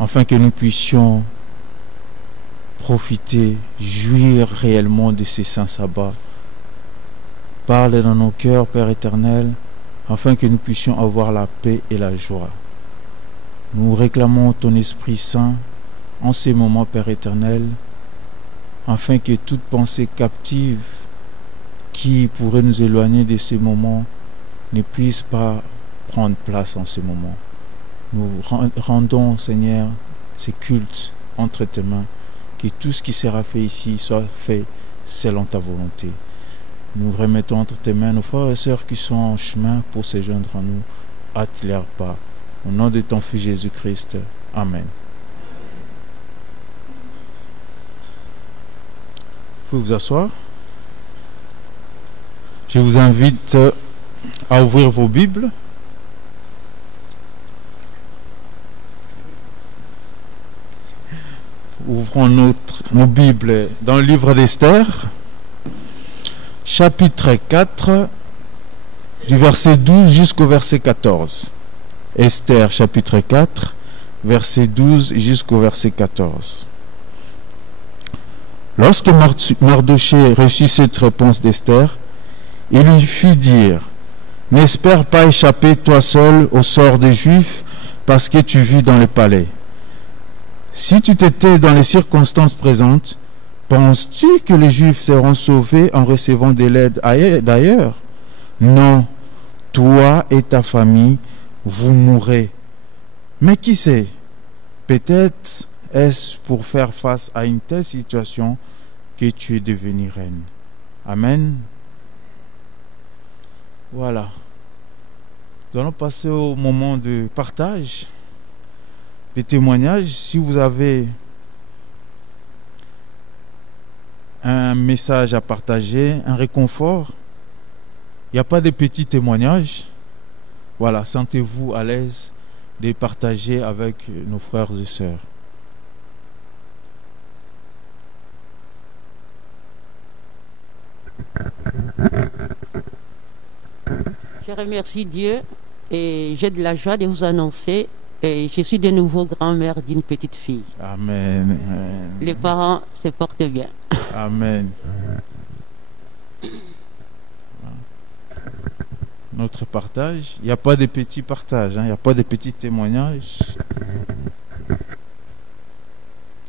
afin que nous puissions profiter, jouir réellement de ces saints sabbats. Parle dans nos cœurs, Père éternel, afin que nous puissions avoir la paix et la joie. Nous réclamons ton Esprit Saint en ces moments, Père éternel, afin que toute pensée captive qui pourrait nous éloigner de ces moments ne puisse pas prendre place en ces moments. Nous rendons, Seigneur, ces cultes entre tes mains, que tout ce qui sera fait ici soit fait selon ta volonté. Nous remettons entre tes mains nos frères et sœurs qui sont en chemin pour se joindre à nous. Hâte leurs pas. Au nom de ton Fils Jésus-Christ. Amen. Vous pouvez vous asseoir. Je vous invite à ouvrir vos Bibles. Ouvrons nos Bibles dans le livre d'Esther, chapitre 4, du verset 12 jusqu'au verset 14. Esther, chapitre 4, verset 12 jusqu'au verset 14. Lorsque Mardochée reçut cette réponse d'Esther, il lui fit dire: « N'espère pas échapper toi seul au sort des Juifs parce que tu vis dans le palais. Si tu t'étais dans les circonstances présentes, penses-tu que les Juifs seront sauvés en recevant de l'aide d'ailleurs? Non, toi et ta famille, vous mourrez. Mais qui sait, peut-être est-ce pour faire face à une telle situation que tu es devenue reine. » Amen. Voilà. Nous allons passer au moment de partage, de témoignages. Si vous avez un message à partager, un réconfort, il n'y a pas de petits témoignages. Voilà, sentez-vous à l'aise de partager avec nos frères et sœurs. Je remercie Dieu et j'ai de la joie de vous annoncer et je suis de nouveau grand-mère d'une petite fille. Amen. Les parents se portent bien. Amen. Notre partage, il n'y a pas de petits partages, il n'y a pas de petits témoignages.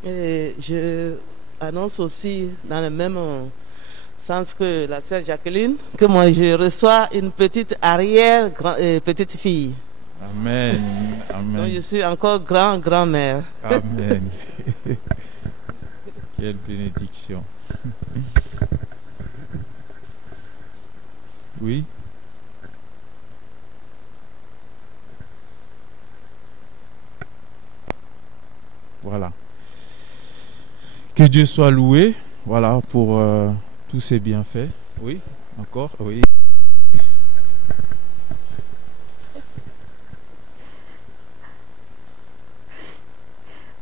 Et je annonce aussi dans le même sens que la sœur Jacqueline, que moi je reçois une petite petite fille. Amen. Amen. Donc je suis encore grand-mère. Amen. Quelle bénédiction. Oui. Voilà. Que Dieu soit loué, voilà, pour tous ses bienfaits. Oui, encore, oui.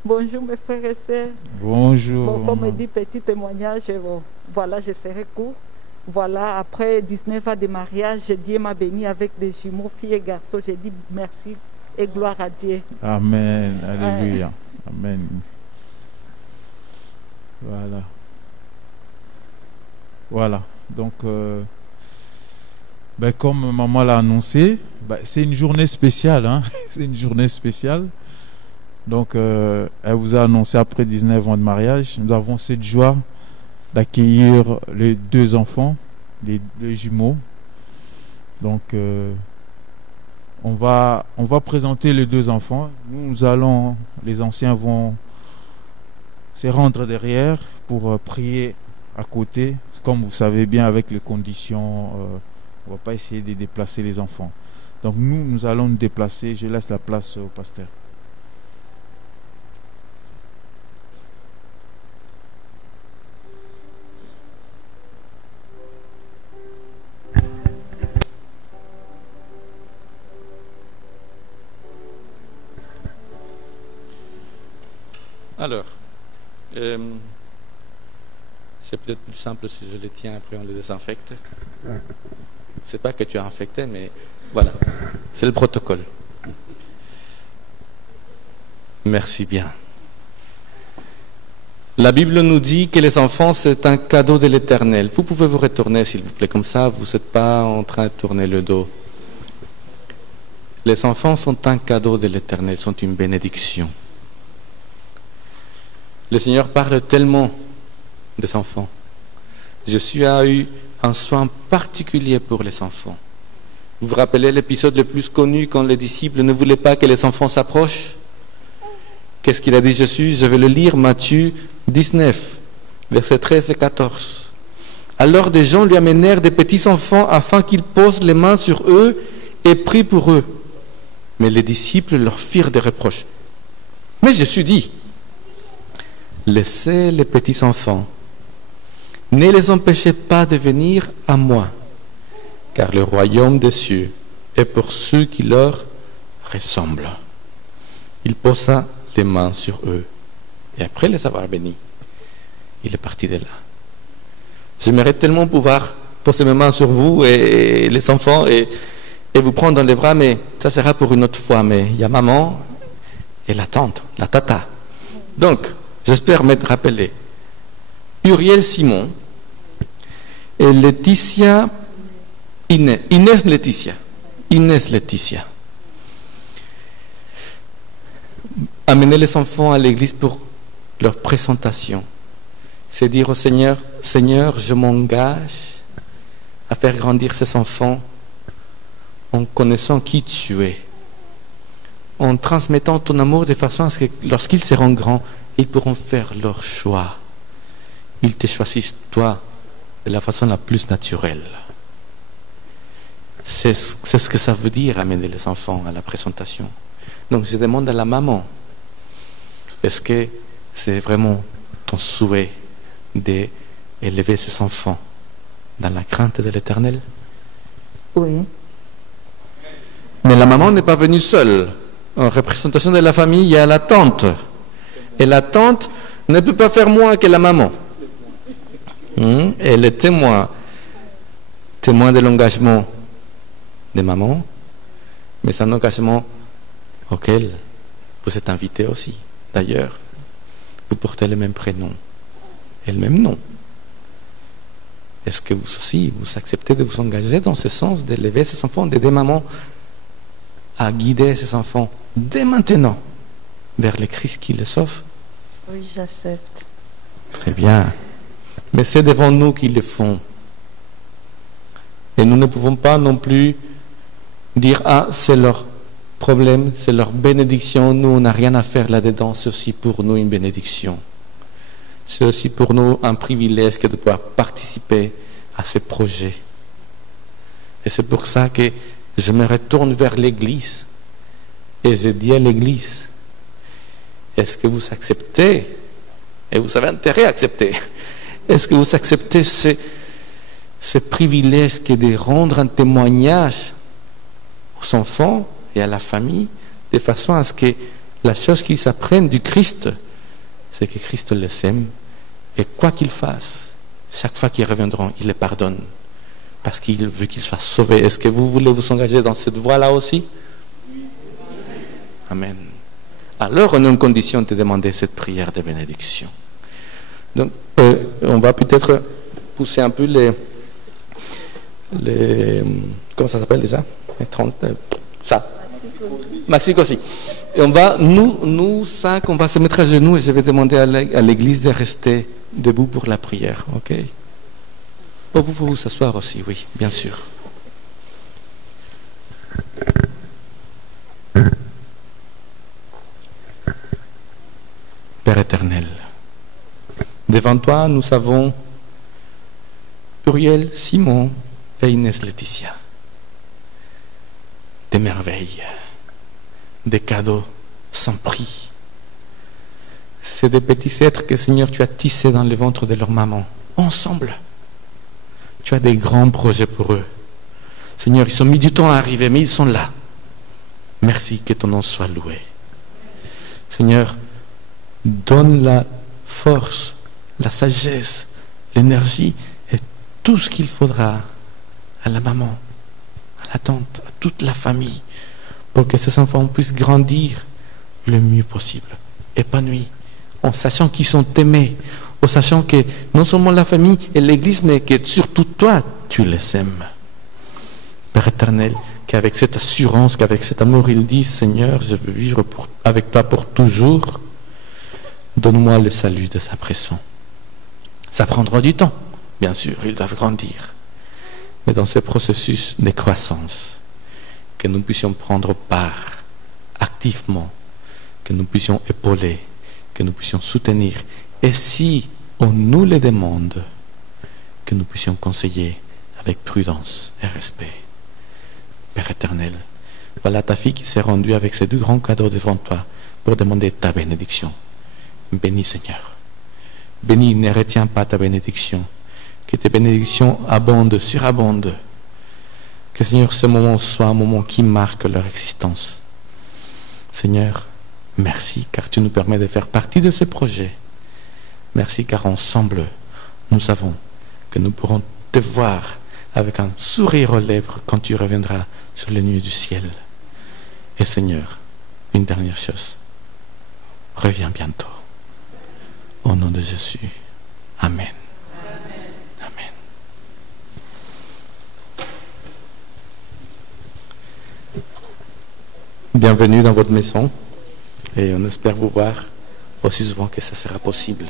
Bonjour mes frères et sœurs. Bonjour. Bon, comme me dit petit témoignage, bon, voilà, je serai court. Voilà, après 19 ans de mariage, Dieu m'a béni avec des jumeaux, filles et garçons. J'ai dit merci et gloire à Dieu. Amen. Alléluia. Amen. Voilà. Voilà. Donc, comme maman l'a annoncé, c'est une journée spéciale. Hein? C'est une journée spéciale. Donc, elle vous a annoncé après 19 ans de mariage. Nous avons cette joie d'accueillir les deux enfants, les jumeaux. Donc, on va présenter les deux enfants. Les anciens vont se rendre derrière pour prier à côté. Comme vous savez bien, avec les conditions, on ne va pas essayer de déplacer les enfants. Donc nous allons nous déplacer. Je laisse la place au pasteur. Alors, c'est peut-être plus simple si je les tiens, après on les désinfecte. C'est pas que tu as infecté, mais voilà, c'est le protocole. Merci bien. La Bible nous dit que les enfants, c'est un cadeau de l'Éternel. Vous pouvez vous retourner, s'il vous plaît, comme ça, vous n'êtes pas en train de tourner le dos. Les enfants sont un cadeau de l'Éternel, sont une bénédiction. Le Seigneur parle tellement des enfants. Jésus a eu un soin particulier pour les enfants. Vous vous rappelez l'épisode le plus connu quand les disciples ne voulaient pas que les enfants s'approchent? Qu'est-ce qu'il a dit Jésus? Je vais le lire, Matthieu 19, versets 13 et 14. Alors des gens lui amenèrent des petits enfants afin qu'il pose les mains sur eux et prie pour eux. Mais les disciples leur firent des reproches. Mais Jésus dit, laissez les petits enfants, ne les empêchez pas de venir à moi, car le royaume des cieux est pour ceux qui leur ressemblent. Il posa les mains sur eux, et après les avoir bénis, il est parti de là. J'aimerais tellement pouvoir poser mes mains sur vous et les enfants et vous prendre dans les bras, mais ça sera pour une autre fois. Mais il y a maman et la tante, la tata. Donc, j'espère m'être rappelé. Uriel Simon et Laetitia, Inès Laetitia. Amener les enfants à l'église pour leur présentation. C'est dire au Seigneur, Seigneur, je m'engage à faire grandir ces enfants en connaissant qui tu es, en transmettant ton amour de façon à ce que lorsqu'ils seront grands, ils pourront faire leur choix. Ils te choisissent toi de la façon la plus naturelle. C'est ce que ça veut dire amener les enfants à la présentation. Donc je demande à la maman, est-ce que c'est vraiment ton souhait d'élever ces enfants dans la crainte de l'Éternel? Oui. Mais la maman n'est pas venue seule. En représentation de la famille, il y a la tante. Et la tante ne peut pas faire moins que la maman. Elle est témoin de l'engagement de maman, mais c'est un engagement auquel vous êtes invité aussi. D'ailleurs, vous portez le même prénom et le même nom. Est-ce que vous aussi, vous acceptez de vous engager dans ce sens, d'élever ces enfants, d'aider maman à guider ces enfants dès maintenant vers le Christ qui les sauve? Oui, j'accepte. Très bien. Mais c'est devant nous qu'ils le font. Et nous ne pouvons pas non plus dire, ah, c'est leur problème, c'est leur bénédiction, nous, on n'a rien à faire là-dedans. C'est aussi pour nous une bénédiction. C'est aussi pour nous un privilège que de pouvoir participer à ces projets. Et c'est pour ça que je me retourne vers l'Église et je dis à l'Église, est-ce que vous acceptez, et vous avez intérêt à accepter, est-ce que vous acceptez ce privilège que de rendre un témoignage aux enfants et à la famille, de façon à ce que la chose qu'ils apprennent du Christ, c'est que Christ les aime, et quoi qu'ils fassent, chaque fois qu'ils reviendront, il les pardonne, parce qu'il veut qu'ils soient sauvés. Est-ce que vous voulez vous engager dans cette voie-là aussi? Amen. Alors on est en condition de demander cette prière de bénédiction. Donc, on va peut-être pousser un peu les comment ça s'appelle déjà? Ça. Maxique aussi. Et on va, nous cinq, on va se mettre à genoux et je vais demander à l'église de rester debout pour la prière. Ok? Vous pouvez vous asseoir aussi, oui, bien sûr. Père éternel, devant toi, nous avons Uriel, Simon et Inès Laetitia. Des merveilles, des cadeaux sans prix. C'est des petits êtres que, Seigneur, tu as tissés dans le ventre de leur maman, ensemble. Tu as des grands projets pour eux. Seigneur, ils ont mis du temps à arriver, mais ils sont là. Merci, que ton nom soit loué. Seigneur, donne la force, la sagesse, l'énergie et tout ce qu'il faudra à la maman, à la tante, à toute la famille, pour que ces enfants puissent grandir le mieux possible, épanouis, en sachant qu'ils sont aimés, en sachant que non seulement la famille et l'Église, mais que surtout toi, tu les aimes. Père éternel, qu'avec cette assurance, qu'avec cet amour, il dit, Seigneur, je veux vivre avec toi pour toujours, donne-moi le salut de sa pression. Ça prendra du temps, bien sûr, ils doivent grandir. Mais dans ce processus de croissance, que nous puissions prendre part activement, que nous puissions épauler, que nous puissions soutenir. Et si on nous le demande, que nous puissions conseiller avec prudence et respect. Père éternel, voilà ta fille qui s'est rendue avec ces 2 grands cadeaux devant toi pour demander ta bénédiction. Bénis Seigneur. Bénis, ne retiens pas ta bénédiction. Que tes bénédictions abondent, surabondent. Que Seigneur, ce moment soit un moment qui marque leur existence. Seigneur, merci car tu nous permets de faire partie de ce projet. Merci car ensemble, nous savons que nous pourrons te voir avec un sourire aux lèvres quand tu reviendras sur les nuées du ciel. Et Seigneur, une dernière chose, reviens bientôt. Au nom de Jésus. Amen. Amen. Bienvenue dans votre maison et on espère vous voir aussi souvent que ça sera possible.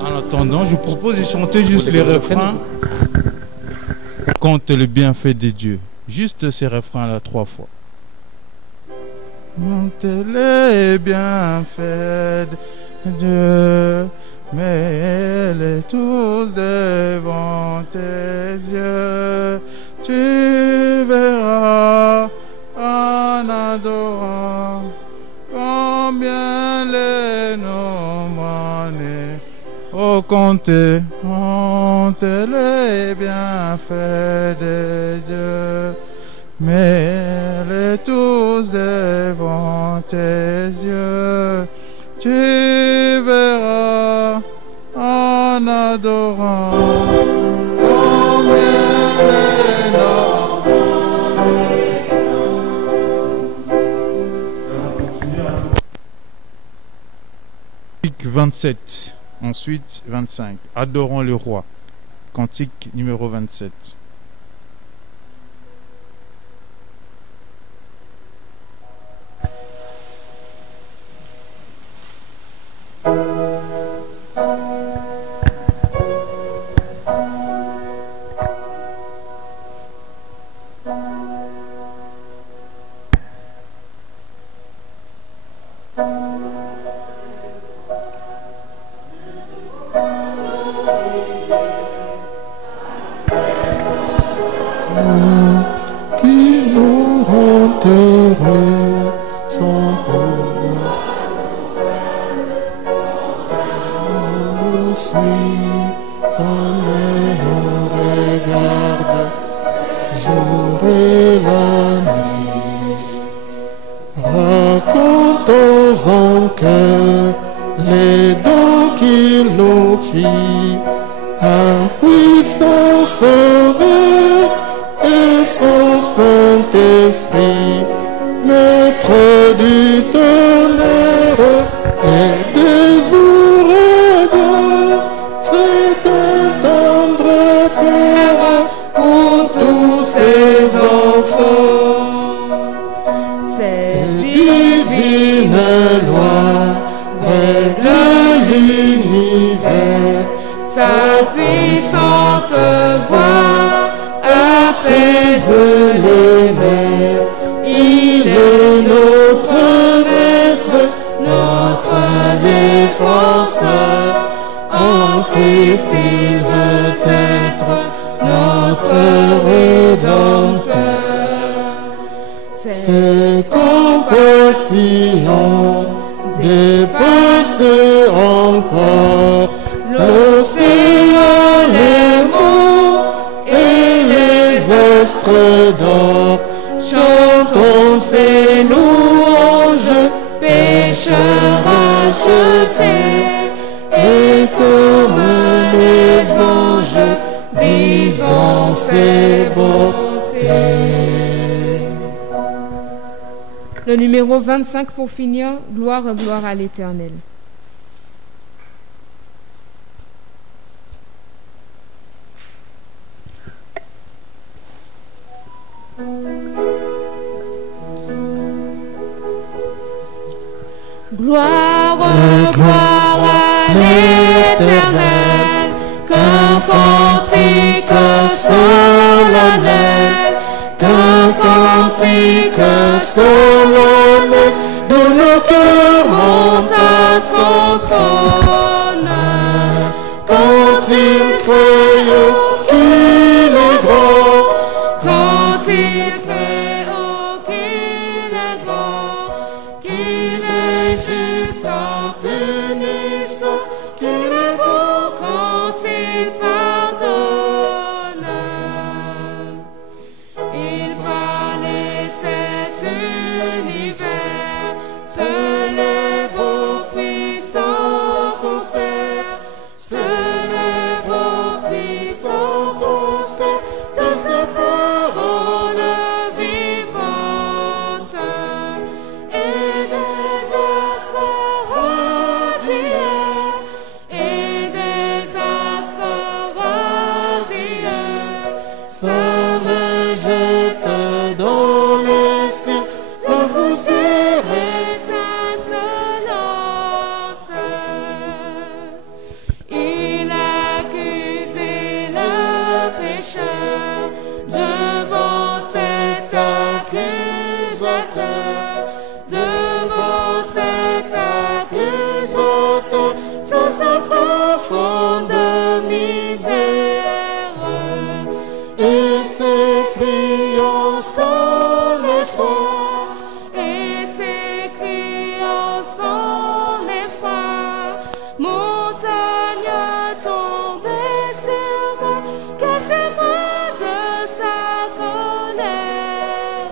En attendant, je vous propose de chanter juste les refrains. Compte le bienfait de Dieu. Juste ces refrains-là 3 fois. Compte les bienfaits de Dieu, mets-les tous devant tes yeux. Tu verras en adorant combien les nombreux. Oh, comptez les bienfaits de Dieu, mets-les tous devant tes yeux. Tu verras en adorant combien les nombreux. 27. Ensuite, 25. Adorons le roi. Cantique numéro 27. Chantons ses louanges, rachetés, et comme les anges disons ses beautés. Le numéro 25 pour finir, gloire, gloire à l'Éternel. Gloire, gloire à l'Éternel, qu'un cantique solennel, qu'un cantique solennel, de nos cœurs monte à son trône. Quand il crie qu'il est grand, quand il crie qu'il est grand, qu'il est juste en punissant, qu'il est bon quand il pardonne. Il parlait cet univers, se lève au puissant concert, se lève au puissant concert de ses paroles vivantes et des astres radieux, et des astres radieux. Ça me jette dans les cieux, la poussière étincelante. Il accusait le pécheur devant cet accusateur, devant cet accusateur, sans sa profonde misère. Et ses cris en son effroi, et ses cris en son effroi, montagne tombée sur moi, cachez-moi de sa colère.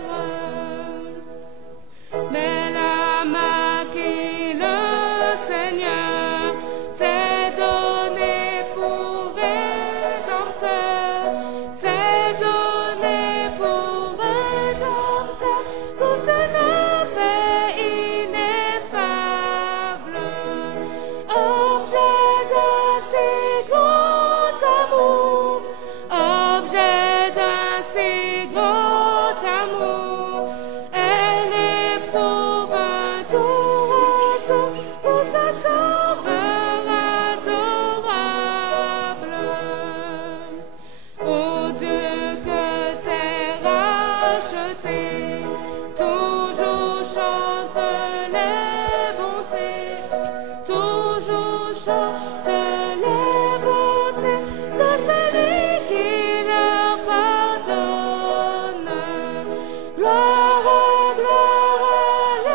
Mais la main qui le Seigneur s'est donné pour rédempteur, s'est donné pour rédempteur, goûte la paix ineffable, objet d'un si grand amour, objet d'un si grand amour. Elle éprouve un tour à tour pour sa sauveur adorable. Ô Dieu, que t'es racheté, toujours chante les bontés, toujours chante les bontés de celui qui leur pardonne. Gloire, gloire à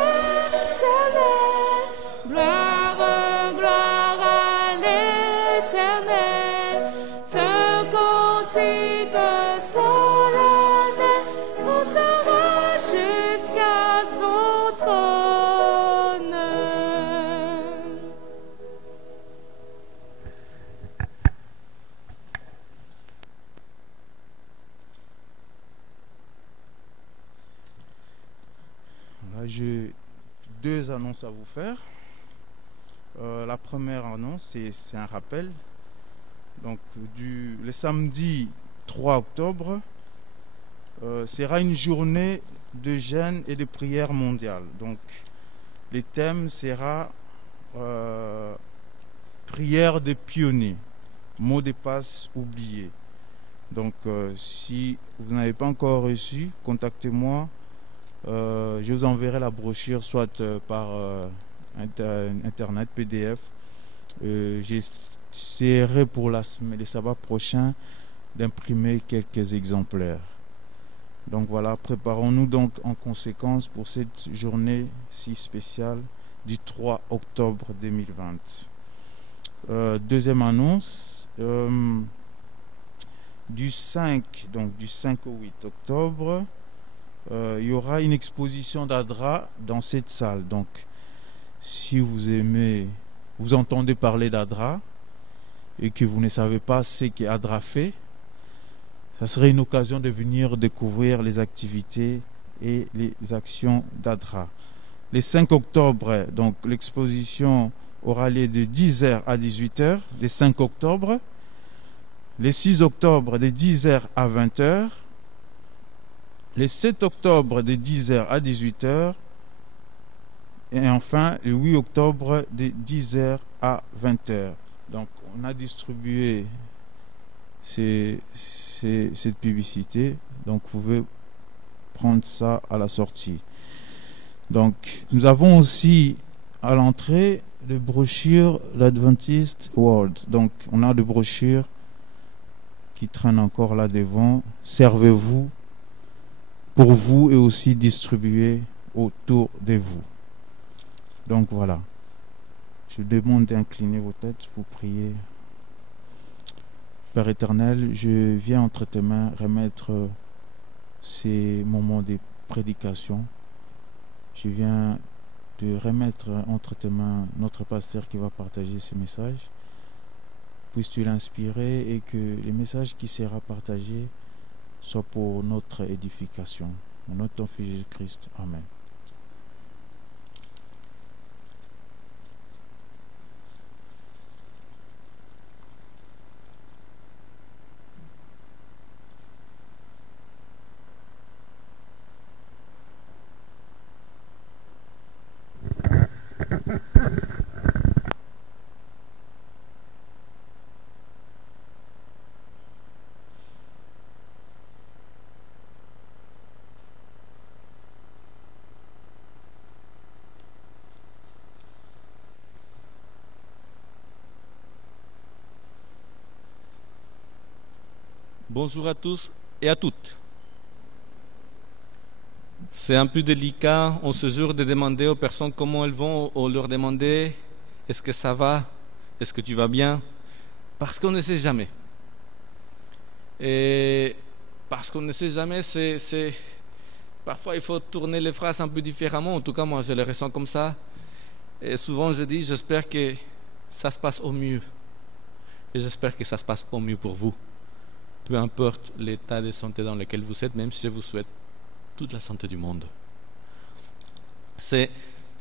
l'Éternel, gloire, gloire à l'Éternel. Ce cantique solennel montera jusqu'à son trône. Là, j'ai deux annonces à vous faire. La première annonce, c'est un rappel. Donc, le samedi 3 octobre sera une journée de jeûne et de prière mondiale. Donc, le thème sera prière des pionniers, mot de passe oublié. Donc, si vous n'avez pas encore reçu, contactez-moi. Je vous enverrai la brochure soit par internet, PDF. J'essaierai pour le sabbat prochain d'imprimer quelques exemplaires. Donc voilà, préparons-nous donc en conséquence pour cette journée si spéciale du 3 octobre 2020. Deuxième annonce, du 5 au 8 octobre, il y aura une exposition d'Adra dans cette salle. Donc, si vous entendez parler d'Adra et que vous ne savez pas ce qu'Adra fait, ça serait une occasion de venir découvrir les activités et les actions d'Adra. Le 5 octobre, donc l'exposition aura lieu de 10h à 18h, le 5 octobre. Le 6 octobre, de 10h à 20h. Le 7 octobre, de 10h à 18h. Et enfin, le 8 octobre, de 10h à 20h. Donc, on a distribué cette publicité. Donc, vous pouvez prendre ça à la sortie. Donc, nous avons aussi à l'entrée les brochures l'Adventist World. Donc, on a des brochures qui traînent encore là devant. Servez-vous pour vous et aussi distribuez autour de vous. Donc voilà. Je demande d'incliner vos têtes pour prier. Père éternel, je viens entre tes mains remettre ces moments de prédication. Je viens de remettre entre tes mains notre pasteur qui va partager ce message. Puisses-tu l'inspirer et que le message qui sera partagé soit pour notre édification. Au nom de ton Fils Jésus-Christ. Amen. Bonjour à tous et à toutes. C'est un peu délicat en ce jour de demander aux personnes comment elles vont, ou leur demander est-ce que ça va, est-ce que tu vas bien, parce qu'on ne sait jamais. Et parce qu'on ne sait jamais, parfois il faut tourner les phrases un peu différemment. En tout cas, moi je les ressens comme ça. Et souvent je dis j'espère que ça se passe au mieux. Et j'espère que ça se passe au mieux pour vous. Peu importe l'état de santé dans lequel vous êtes, même si je vous souhaite toute la santé du monde. C'est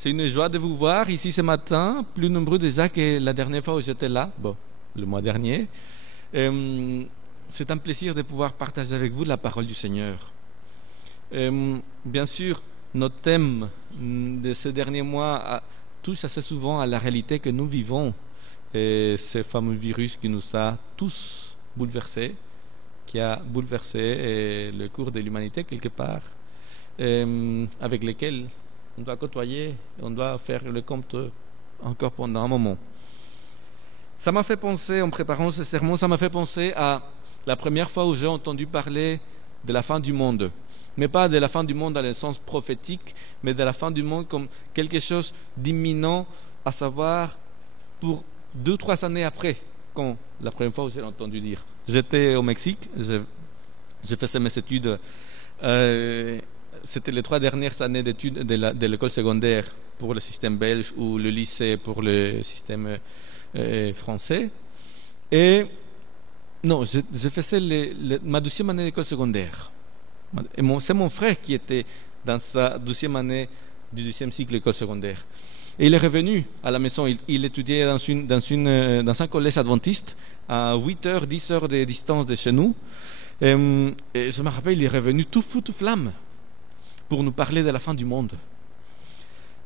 une joie de vous voir ici ce matin, plus nombreux déjà que la dernière fois où j'étais là, le mois dernier. C'est un plaisir de pouvoir partager avec vous la parole du Seigneur. Bien sûr, notre thème de ces derniers mois touche assez souvent à la réalité que nous vivons, et ce fameux virus qui nous a tous bouleversés, qui a bouleversé le cours de l'humanité quelque part, avec lesquels on doit côtoyer, on doit faire le compte encore pendant un moment. Ça m'a fait penser, en préparant ce sermon, ça m'a fait penser à la première fois où j'ai entendu parler de la fin du monde. Mais pas de la fin du monde dans le sens prophétique, mais de la fin du monde comme quelque chose d'imminent, à savoir pour 2 ou 3 années après, quand la première fois où j'ai entendu dire. J'étais au Mexique, j'ai fait mes études, c'était les 3 dernières années d'études de l'école secondaire pour le système belge ou le lycée pour le système français. Et non, je faisais ma 2e année d'école secondaire. Et c'est mon frère qui était dans sa 2e année du 2e cycle d'école secondaire. Et il est revenu à la maison. Il étudiait dans un collège adventiste à 8h, 10 heures de distance de chez nous. Et je me rappelle, il est revenu tout fou, tout flamme pour nous parler de la fin du monde.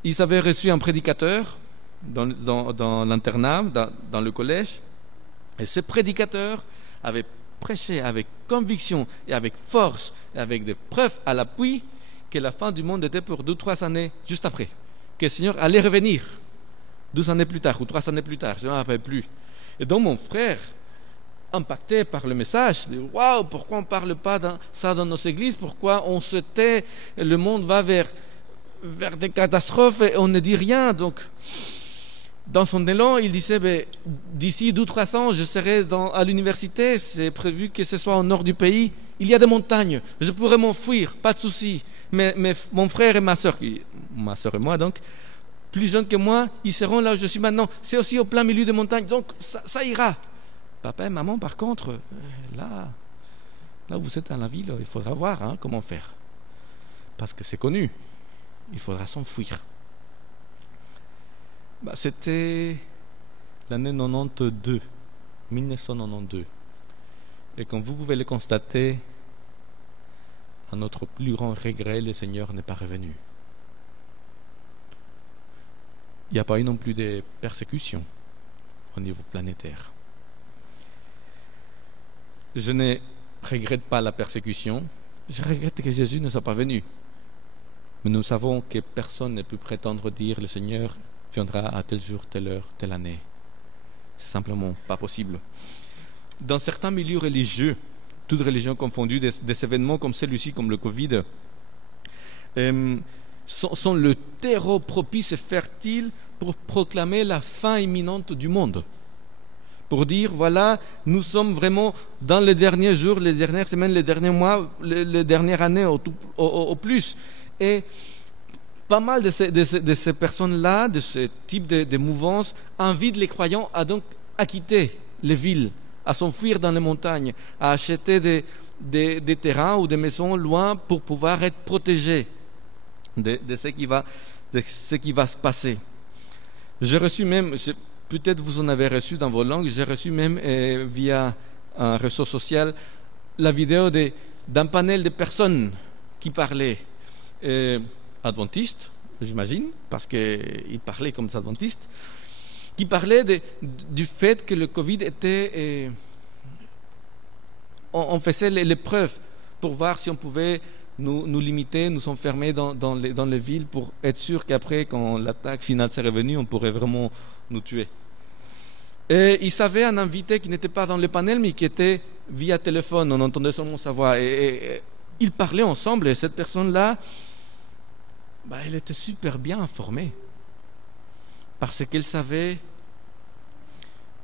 Ils avaient reçu un prédicateur dans l'internat, dans le collège. Et ce prédicateur avait prêché avec conviction et avec force et avec des preuves à l'appui que la fin du monde était pour 2 ou 3 années juste après. Que le Seigneur allait revenir 2 années plus tard ou 3 années plus tard, je ne me rappelle plus. Et donc mon frère, impacté par le message, dit waouh, pourquoi on ne parle pas de ça dans nos églises, pourquoi on se tait, le monde va vers des catastrophes et on ne dit rien. Donc dans son élan, il disait d'ici 2 ou 3 ans, je serai à l'université, c'est prévu que ce soit au nord du pays, il y a des montagnes, je pourrais m'enfuir, pas de souci. Mais mon frère et ma soeur et moi donc, plus jeunes que moi, ils seront là où je suis maintenant. C'est aussi au plein milieu des montagnes, donc ça ira. Papa et maman, par contre, là où vous êtes dans la ville, il faudra voir comment faire. Parce que c'est connu, il faudra s'enfuir. C'était l'année 1992. Et comme vous pouvez le constater, à notre plus grand regret, le Seigneur n'est pas revenu. Il n'y a pas eu non plus de persécutions au niveau planétaire. Je ne regrette pas la persécution, je regrette que Jésus ne soit pas venu. Mais nous savons que personne ne peut prétendre dire le Seigneur viendra à tel jour, telle heure, telle année. C'est simplement pas possible. Dans certains milieux religieux, toutes religions confondues, des événements comme celui-ci, comme le Covid, sont le terreau propice et fertile pour proclamer la fin imminente du monde. Pour dire, voilà, nous sommes vraiment dans les derniers jours, les dernières semaines, les derniers mois, les dernières années au plus. Et pas mal de ces personnes-là, de ce type de mouvance, invitent les croyants à quitter les villes, à s'enfuir dans les montagnes, à acheter des terrains ou des maisons loin pour pouvoir être protégés de ce qui va se passer. J'ai reçu même, peut-être vous en avez reçu dans vos langues, j'ai reçu même via un réseau social la vidéo d'un panel de personnes qui parlaient adventistes, j'imagine, parce qu'ils parlaient comme des adventistes, qui parlaient du fait que le Covid était... on faisait l'épreuve pour voir si on pouvait nous limiter, nous enfermer dans les villes pour être sûr qu'après, quand l'attaque finale serait venue, on pourrait vraiment nous tuer. Et ils avaient un invité qui n'était pas dans le panel, mais qui était via téléphone, on entendait seulement sa voix. Et ils parlaient ensemble, et cette personne-là, elle était super bien informée. Parce qu'elle savait,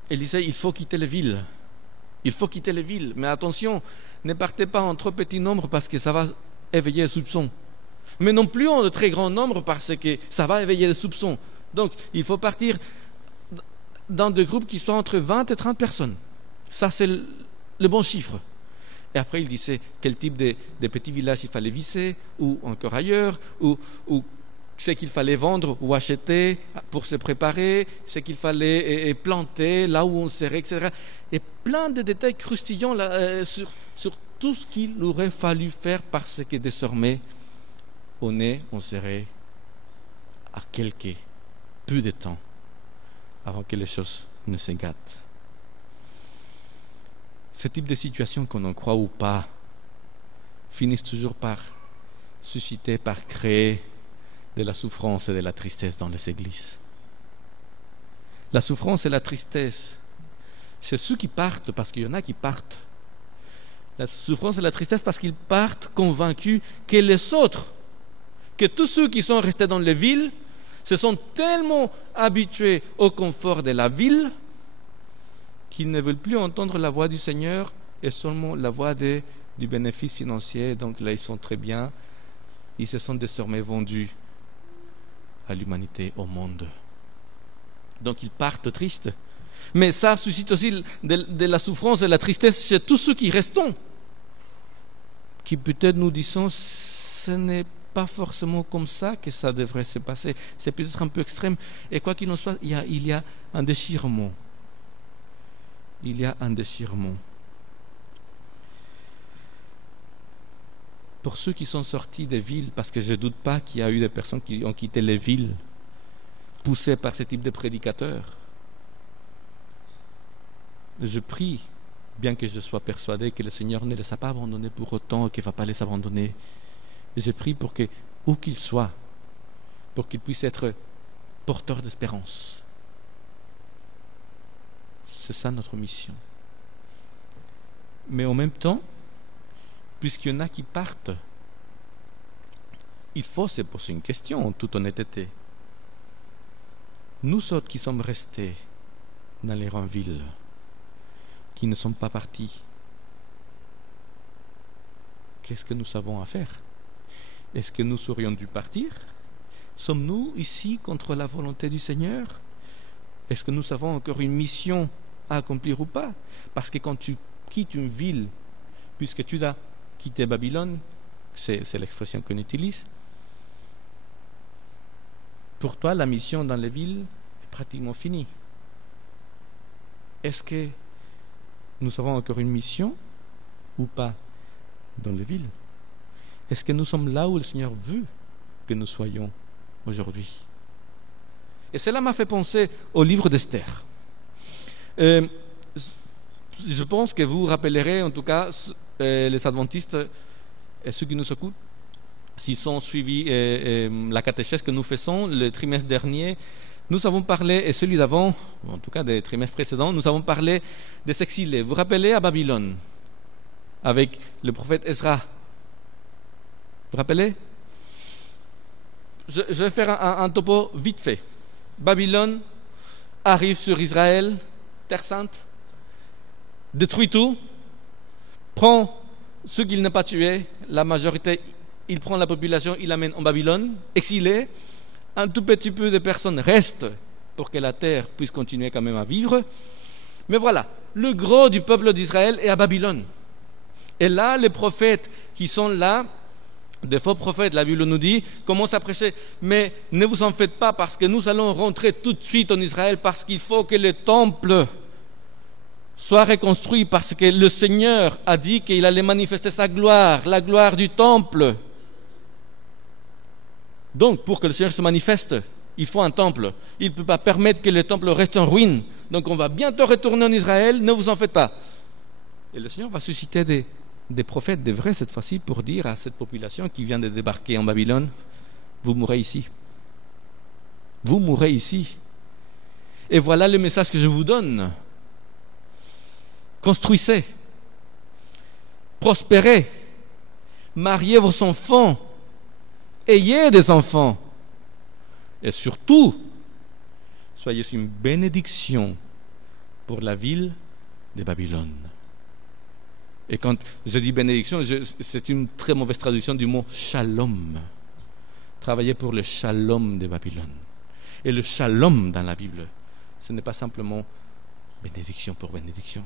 elle disait, il faut quitter les villes. Il faut quitter les villes. Mais attention, ne partez pas en trop petit nombre parce que ça va éveiller le soupçon. Mais non plus en de très grand nombre parce que ça va éveiller le soupçon. Donc, il faut partir dans des groupes qui sont entre 20 et 30 personnes. Ça, c'est le bon chiffre. Et après, il disait quel type de petits villages il fallait viser, ou encore ailleurs, ou ce qu'il fallait vendre ou acheter pour se préparer, ce qu'il fallait planter, là où on serait, etc. Et plein de détails croustillants là, sur tout ce qu'il aurait fallu faire parce que désormais, on serait à quelques peu de temps avant que les choses ne se gâtent. Ce type de situation, qu'on en croit ou pas, finissent toujours par susciter, par créer de la souffrance et de la tristesse dans les églises. La souffrance et la tristesse, c'est ceux qui partent, parce qu'il y en a qui partent. La souffrance et la tristesse parce qu'ils partent convaincus que les autres, que tous ceux qui sont restés dans les villes, se sont tellement habitués au confort de la ville qu'ils ne veulent plus entendre la voix du Seigneur et seulement la voix du bénéfice financier. Donc là, ils sont très bien. Ils se sont désormais vendus à l'humanité, au monde. Donc ils partent tristes. Mais ça suscite aussi de la souffrance et de la tristesse chez tous ceux qui restent, qui peut-être nous disons ce n'est pas forcément comme ça que ça devrait se passer. C'est peut-être un peu extrême. Et quoi qu'il en soit, il y a un déchirement. Il y a un déchirement. Pour ceux qui sont sortis des villes, parce que je ne doute pas qu'il y a eu des personnes qui ont quitté les villes, poussées par ce type de prédicateurs, je prie, bien que je sois persuadé que le Seigneur ne les a pas abandonnés pour autant et qu'il ne va pas les abandonner. Et je prie pour que, où qu'ils soient, pour qu'ils puissent être porteurs d'espérance. C'est ça notre mission. Mais en même temps, puisqu'il y en a qui partent, il faut se poser une question en toute honnêteté. Nous autres qui sommes restés dans les grandes villes, qui ne sont pas partis, qu'est-ce que nous avons à faire? Est-ce que nous aurions dû partir? Sommes-nous ici contre la volonté du Seigneur? Est-ce que nous avons encore une mission à accomplir ou pas? Parce que quand tu quittes une ville, puisque tu as quitté Babylone, c'est l'expression qu'on utilise, pour toi la mission dans les villes est pratiquement finie. Est-ce que nous avons encore une mission ou pas dans les villes? Est-ce que nous sommes là où le Seigneur veut que nous soyons aujourd'hui? Et cela m'a fait penser au livre d'Esther. Je pense que vous vous rappellerez, en tout cas, les adventistes et ceux qui nous écoutent, s'ils ont suivi la catéchèse que nous faisons le trimestre dernier, nous avons parlé, et celui d'avant, en tout cas des trimestres précédents, nous avons parlé des exilés. Vous vous rappelez à Babylone, avec le prophète Ezra? Vous vous rappelez? Je vais faire un topo vite fait. Babylone arrive sur Israël, terre sainte, détruit tout, prend ceux qu'il n'a pas tués, la majorité, il prend la population, il l'amène en Babylone, exilé. Un tout petit peu de personnes restent pour que la terre puisse continuer quand même à vivre. Mais voilà, le gros du peuple d'Israël est à Babylone. Et là, les prophètes qui sont là, des faux prophètes, la Bible nous dit, commencent à prêcher. Mais ne vous en faites pas parce que nous allons rentrer tout de suite en Israël parce qu'il faut que le temple soit reconstruit parce que le Seigneur a dit qu'il allait manifester sa gloire, la gloire du temple. Donc, pour que le Seigneur se manifeste, il faut un temple. Il ne peut pas permettre que le temple reste en ruine. Donc, on va bientôt retourner en Israël, ne vous en faites pas. Et le Seigneur va susciter des prophètes, des vrais cette fois-ci, pour dire à cette population qui vient de débarquer en Babylone, vous mourrez ici. Vous mourrez ici. Et voilà le message que je vous donne. Construisez, prospérez, mariez vos enfants, ayez des enfants, et surtout, soyez une bénédiction pour la ville de Babylone. Et quand je dis bénédiction, c'est une très mauvaise traduction du mot shalom. Travaillez pour le shalom de Babylone. Et le shalom dans la Bible, ce n'est pas simplement bénédiction pour bénédiction.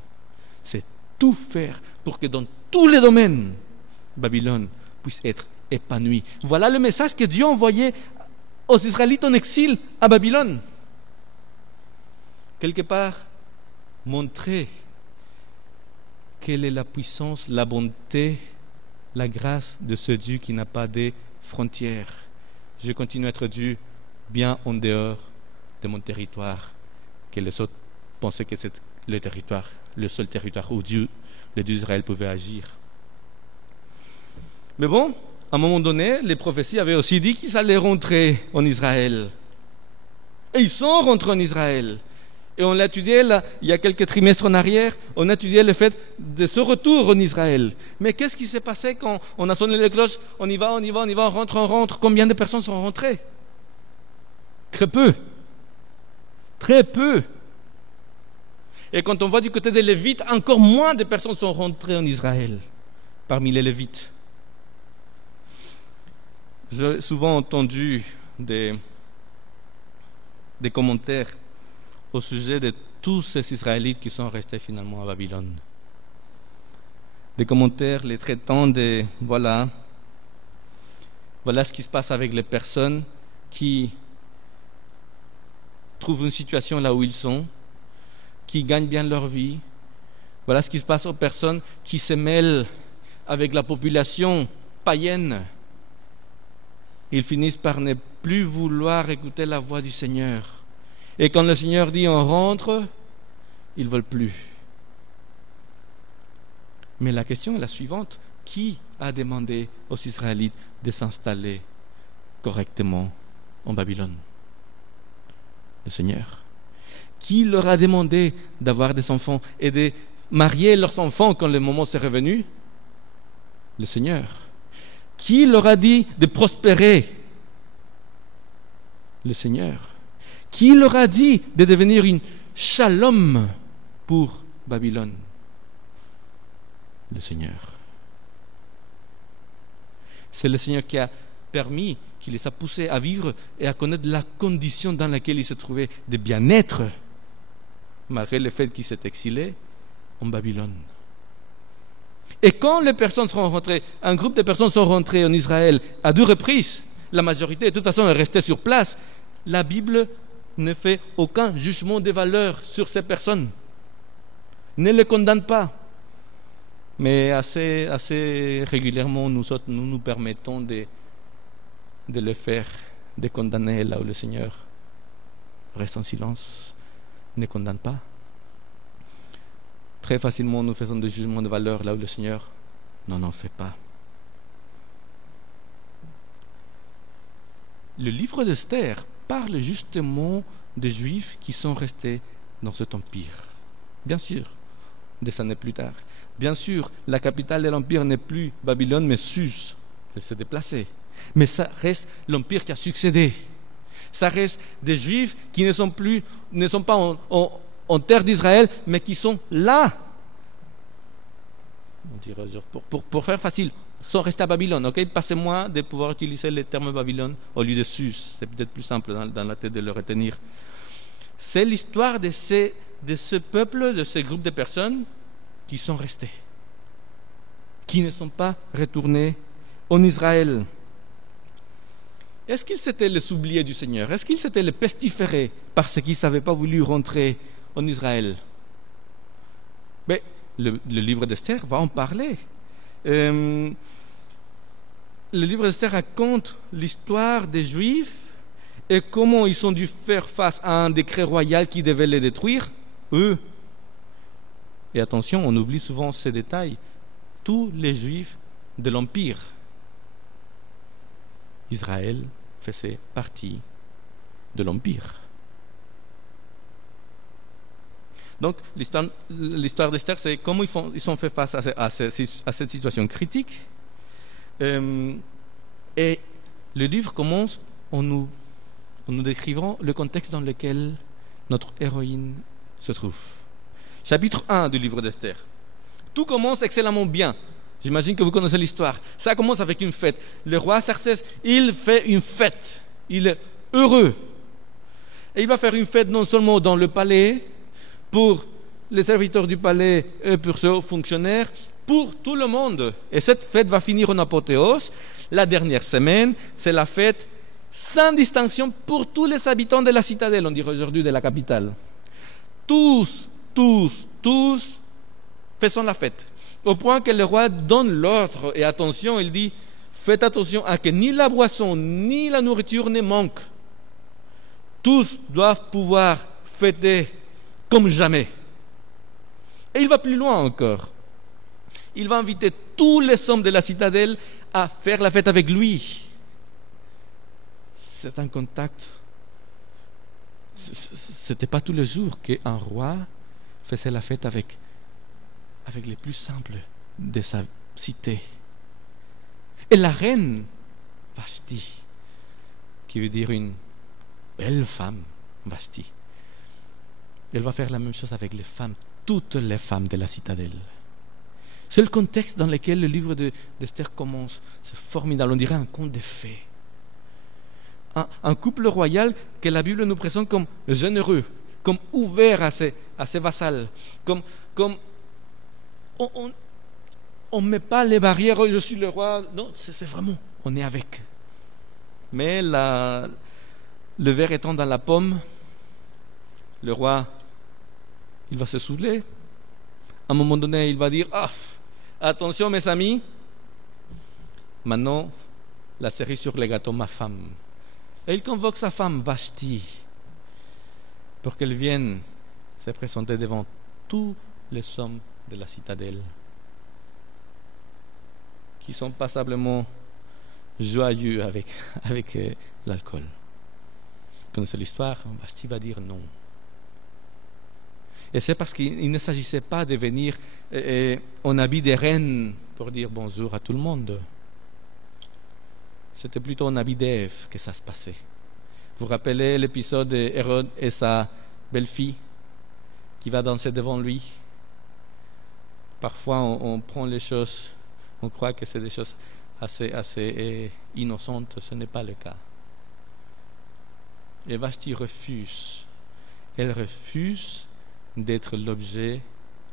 C'est tout faire pour que dans tous les domaines, Babylone puisse être épanouie. Voilà le message que Dieu envoyait aux Israélites en exil à Babylone. Quelque part, montrer quelle est la puissance, la bonté, la grâce de ce Dieu qui n'a pas de frontières. Je continue à être Dieu bien en dehors de mon territoire, que les autres pensaient que c'était le territoire, le seul territoire où Dieu, le Dieu d'Israël, pouvait agir. Mais bon, à un moment donné, les prophéties avaient aussi dit qu'ils allaient rentrer en Israël. Et ils sont rentrés en Israël. Et on l'a étudié là, il y a quelques trimestres en arrière, on a étudié le fait de ce retour en Israël. Mais qu'est-ce qui s'est passé quand on a sonné les cloches? On y va, on rentre. Combien de personnes sont rentrées? Très peu. Très peu. Et quand on voit du côté des Lévites, encore moins de personnes sont rentrées en Israël parmi les Lévites. J'ai souvent entendu des commentaires au sujet de tous ces Israélites qui sont restés finalement à Babylone. Des commentaires les traitant de voilà ce qui se passe avec les personnes qui trouvent une situation là où ils sont, qui gagnent bien leur vie. Voilà ce qui se passe aux personnes qui se mêlent avec la population païenne. Ils finissent par ne plus vouloir écouter la voix du Seigneur. Et quand le Seigneur dit on rentre, ils ne veulent plus. Mais la question est la suivante. Qui a demandé aux Israélites de s'installer correctement en Babylone? Le Seigneur. Qui leur a demandé d'avoir des enfants et de marier leurs enfants quand le moment s'est revenu? Le Seigneur. Qui leur a dit de prospérer? Le Seigneur. Qui leur a dit de devenir une shalom pour Babylone? Le Seigneur. C'est le Seigneur qui a permis, qui les a poussés à vivre et à connaître la condition dans laquelle ils se trouvaient de bien-être, malgré le fait qu'ils s'étaient exilés en Babylone. Et quand les personnes sont rentrées, un groupe de personnes sont rentrées en Israël à 2 reprises, la majorité de toute façon est restée sur place, la Bible ne fait aucun jugement de valeur sur ces personnes, ne les condamne pas. Mais assez régulièrement, nous permettons de le faire, de condamner là où le Seigneur reste en silence, ne condamne pas. Très facilement, nous faisons des jugements de valeur là où le Seigneur n'en fait pas. Le livre d'Esther parle justement des Juifs qui sont restés dans cet empire. Bien sûr, des années plus tard. Bien sûr, la capitale de l'empire n'est plus Babylone, mais Suse. Elle s'est déplacée. Mais ça reste l'empire qui a succédé. Ça reste des Juifs qui ne sont pas en terre d'Israël, mais qui sont là. On dirait, pour faire facile, sont restés à Babylone. Okay? Passez-moi de pouvoir utiliser le terme Babylone au lieu de Suse. C'est peut-être plus simple dans la tête de le retenir. C'est l'histoire de ce peuple, de ce groupe de personnes qui sont restés, qui ne sont pas retournés en Israël. Est-ce qu'ils étaient les oubliés du Seigneur? Est-ce qu'ils étaient les pestiférés parce qu'ils n'avaient pas voulu rentrer en Israël? Mais le livre d'Esther va en parler. Le livre d'Esther raconte l'histoire des Juifs et comment ils ont dû faire face à un décret royal qui devait les détruire, eux. Et attention, on oublie souvent ces détails. Tous les Juifs de l'Empire, Israël faisait partie de l'Empire. Donc, l'histoire d'Esther, c'est comment ils ont fait face à cette situation critique. Et le livre commence en nous décrivant le contexte dans lequel notre héroïne se trouve. Chapitre 1 du livre d'Esther. Tout commence excellemment bien. J'imagine que vous connaissez l'histoire. Ça commence avec une fête. Le roi Xerxès, il fait une fête. Il est heureux. Et il va faire une fête non seulement dans le palais, pour les serviteurs du palais et pour ses fonctionnaires, pour tout le monde. Et cette fête va finir en apothéose. La dernière semaine, c'est la fête sans distinction pour tous les habitants de la citadelle, on dirait aujourd'hui de la capitale. Tous faisons la fête. Au point que le roi donne l'ordre, et attention, il dit, faites attention à que ni la boisson, ni la nourriture ne manquent. Tous doivent pouvoir fêter comme jamais. Et il va plus loin encore. Il va inviter tous les hommes de la citadelle à faire la fête avec lui. C'est un contact. C'était pas tous les jours qu'un roi faisait la fête avec les plus simples de sa cité. Et la reine Vashti, qui veut dire une belle femme, Vashti, elle va faire la même chose avec les femmes, toutes les femmes de la citadelle. C'est le contexte dans lequel le livre d'Esther commence. C'est formidable, on dirait un conte de fées. Un couple royal que la Bible nous présente comme généreux, comme ouvert à ses vassals, comme on ne met pas les barrières, oh, je suis le roi. Non, c'est vraiment, on est avec. Mais le verre étant dans la pomme, le roi, il va se saouler. À un moment donné, il va dire, attention mes amis, maintenant, la cerise sur le gâteau, ma femme. Et il convoque sa femme, Vashti, pour qu'elle vienne se présenter devant tous les hommes de la citadelle, qui sont passablement joyeux avec l'alcool. Vous connaissez l'histoire, Vashti va dire non. Et c'est parce qu'il ne s'agissait pas de venir en habit de reine pour dire bonjour à tout le monde. C'était plutôt en habit d'Ève que ça se passait. Vous vous rappelez l'épisode d'Hérode et sa belle-fille qui va danser devant lui? Parfois, on prend les choses, on croit que c'est des choses assez innocente, ce n'est pas le cas. Et Vashti refuse. Elle refuse d'être l'objet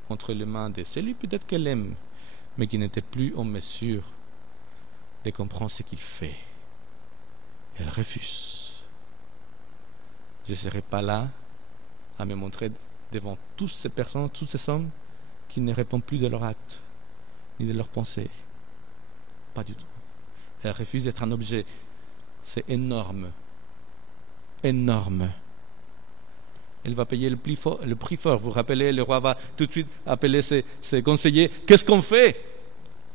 entre les mains de celui peut-être qu'elle aime, mais qui n'était plus en mesure de comprendre ce qu'il fait. Elle refuse. Je ne serai pas là à me montrer devant toutes ces personnes, tous ces hommes qui ne répondent plus de leurs actes, ni de leurs pensées. Pas du tout. Elle refuse d'être un objet. C'est énorme. Énorme. Elle va payer le prix fort. Vous vous rappelez, le roi va tout de suite appeler ses conseillers. Qu'est-ce qu'on fait?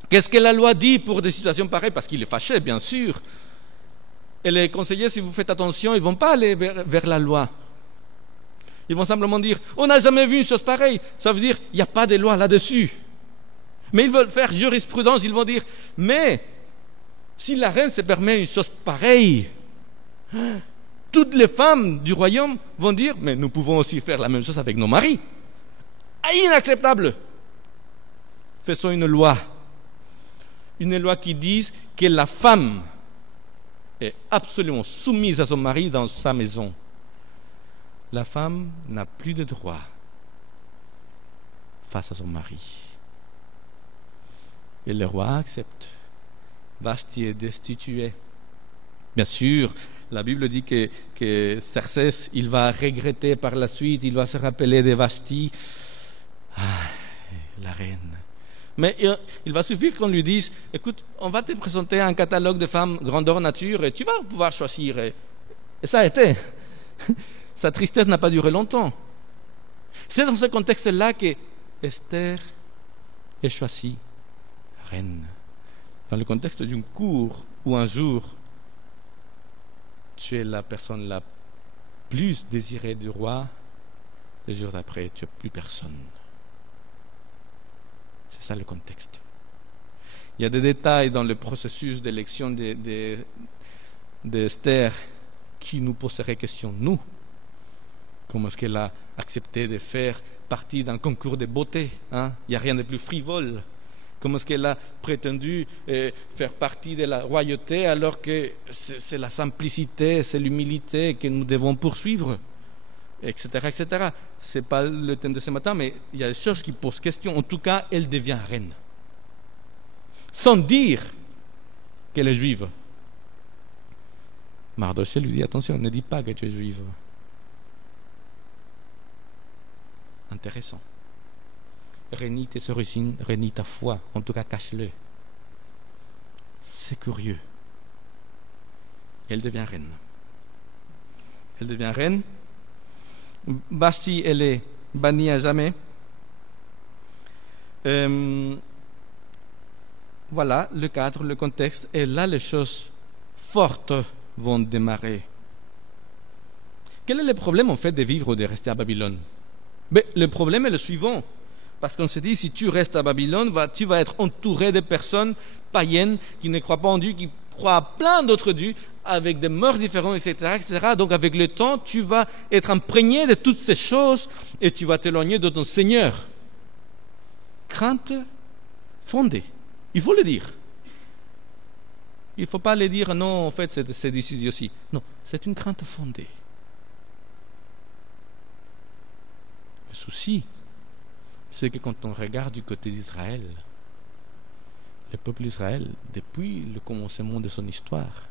Qu'est-ce que la loi dit pour des situations pareilles? Parce qu'il est fâché, bien sûr. Et les conseillers, si vous faites attention, ils ne vont pas aller vers la loi. Ils vont simplement dire, on n'a jamais vu une chose pareille. Ça veut dire, il n'y a pas de loi là-dessus. Mais ils veulent faire jurisprudence. Ils vont dire, mais si la reine se permet une chose pareille, toutes les femmes du royaume vont dire, mais nous pouvons aussi faire la même chose avec nos maris. Inacceptable. Faisons une loi. Une loi qui dise que la femme est absolument soumise à son mari dans sa maison. La femme n'a plus de droit face à son mari. Et le roi accepte. Vashti est destituée. Bien sûr, la Bible dit que Xerxès, il va regretter par la suite, il va se rappeler de Vashti. La reine. Mais il va suffire qu'on lui dise, écoute, on va te présenter un catalogue de femmes grandeur nature et tu vas pouvoir choisir. Et ça a été. Sa tristesse n'a pas duré longtemps. C'est dans ce contexte-là que Esther est choisie reine. Dans le contexte d'une cour où un jour, tu es la personne la plus désirée du roi, le jour d'après, tu n'as plus personne. C'est ça le contexte. Il y a des détails dans le processus d'élection d'Esther qui nous poseraient question, nous. Comment est-ce qu'elle a accepté de faire partie d'un concours de beauté? Il n'y a rien de plus frivole. Comment est-ce qu'elle a prétendu faire partie de la royauté alors que c'est la simplicité, c'est l'humilité que nous devons poursuivre, etc., etc. Ce n'est pas le thème de ce matin, mais il y a des choses qui posent question. En tout cas, elle devient reine. Sans dire qu'elle est juive. Mardochée lui dit, attention, ne dis pas que tu es juive. Intéressant. Renie tes origines, renie ta foi, en tout cas cache-le. C'est curieux. Elle devient reine. Elle devient reine. Vashti, elle est bannie à jamais. Voilà le cadre, le contexte. Et là, les choses fortes vont démarrer. Quel est le problème en fait de vivre ou de rester à Babylone? Le problème est le suivant. Parce qu'on se dit, si tu restes à Babylone, tu vas être entouré de personnes païennes qui ne croient pas en Dieu, qui croient à plein d'autres dieux, avec des mœurs différentes, etc., etc. Donc avec le temps, tu vas être imprégné de toutes ces choses et tu vas t'éloigner de ton Seigneur. Crainte fondée. Il faut le dire. Il ne faut pas le dire, non, en fait, c'est d'ici aussi. Non, c'est une crainte fondée. Le souci, c'est que quand on regarde du côté d'Israël, le peuple d'Israël, depuis le commencement de son histoire,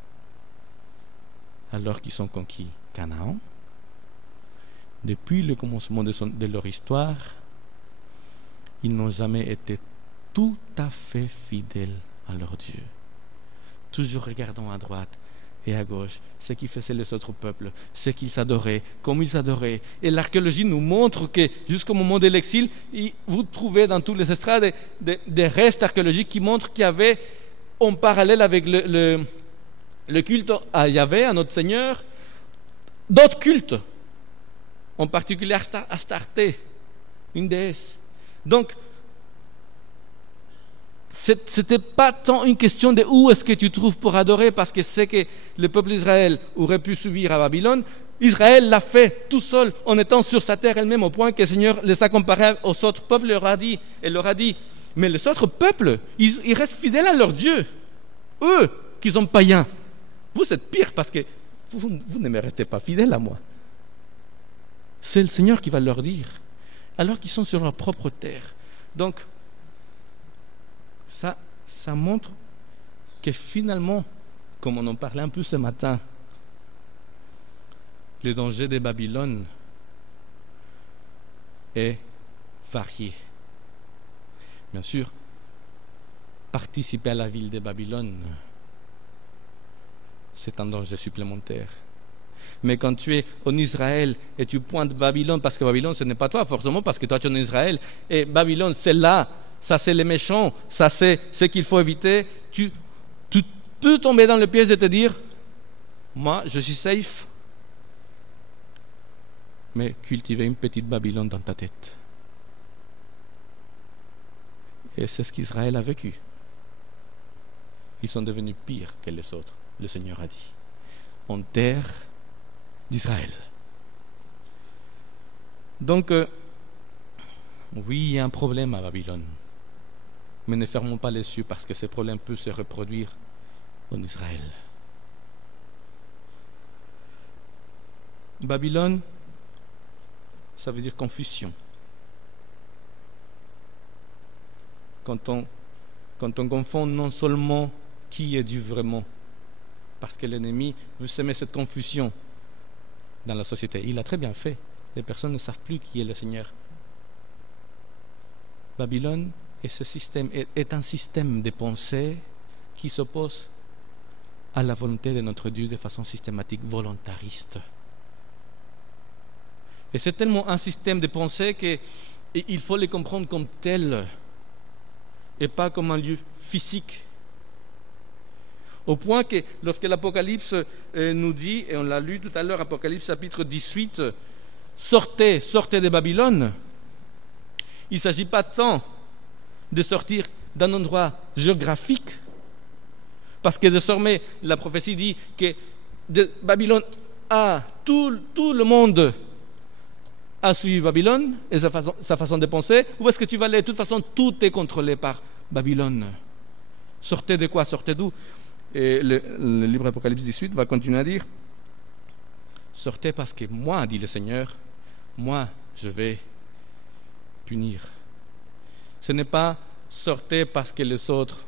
alors qu'ils ont conquis Canaan, depuis le commencement de leur histoire, ils n'ont jamais été tout à fait fidèles à leur Dieu. Toujours regardant à droite et à gauche ce qui faisaient les autres peuples, ce qu'ils adoraient, comme ils adoraient. Et l'archéologie nous montre que jusqu'au moment de l'exil, vous trouvez dans tous les estrades des restes archéologiques qui montrent qu'il y avait, en parallèle avec le culte à Yahvé, à notre Seigneur, d'autres cultes, en particulier Astarté, une déesse. Donc, c'était pas tant une question de où est-ce que tu trouves pour adorer, parce que c'est que le peuple d'Israël aurait pu subir à Babylone. Israël l'a fait tout seul en étant sur sa terre elle-même, au point que le Seigneur les a comparés aux autres peuples et leur a dit, mais les autres peuples, ils restent fidèles à leur Dieu. Eux qui sont païens, vous êtes pires parce que vous ne me restez pas fidèles à moi. C'est le Seigneur qui va leur dire, alors qu'ils sont sur leur propre terre. Donc, ça montre que finalement, comme on en parlait un peu ce matin, le danger de Babylone est varié. Bien sûr, participer à la ville de Babylone, c'est un danger supplémentaire. Mais quand tu es en Israël et tu pointes Babylone, parce que Babylone, ce n'est pas toi, forcément, parce que toi, tu es en Israël, et Babylone, c'est là, ça, c'est les méchants, ça, c'est ce qu'il faut éviter, tu peux tomber dans le piège de te dire, moi, je suis safe, mais cultiver une petite Babylone dans ta tête. Et c'est ce qu'Israël a vécu. Ils sont devenus pires que les autres, le Seigneur a dit, en terre d'Israël. Donc, oui, il y a un problème à Babylone, mais ne fermons pas les yeux parce que ce problème peut se reproduire en Israël. Babylone, ça veut dire confusion. Quand on confond non seulement qui est Dieu vraiment, parce que l'ennemi veut semer cette confusion dans la société. Il a très bien fait. Les personnes ne savent plus qui est le Seigneur. Babylone est un système de pensée qui s'oppose à la volonté de notre Dieu de façon systématique, volontariste. Et c'est tellement un système de pensée qu'il faut les comprendre comme tel et pas comme un lieu physique. Au point que lorsque l'Apocalypse nous dit, et on l'a lu tout à l'heure, Apocalypse chapitre 18, sortez de Babylone, il ne s'agit pas tant de sortir d'un endroit géographique, parce que désormais la prophétie dit que de Babylone à tout le monde a suivi Babylone et sa façon de penser. Où est-ce que tu vas aller? De toute façon, tout est contrôlé par Babylone. Sortez de quoi? Sortez d'où? Et le livre Apocalypse 18 va continuer à dire, sortez parce que moi, dit le Seigneur, moi, je vais punir. Ce n'est pas sortez parce que les autres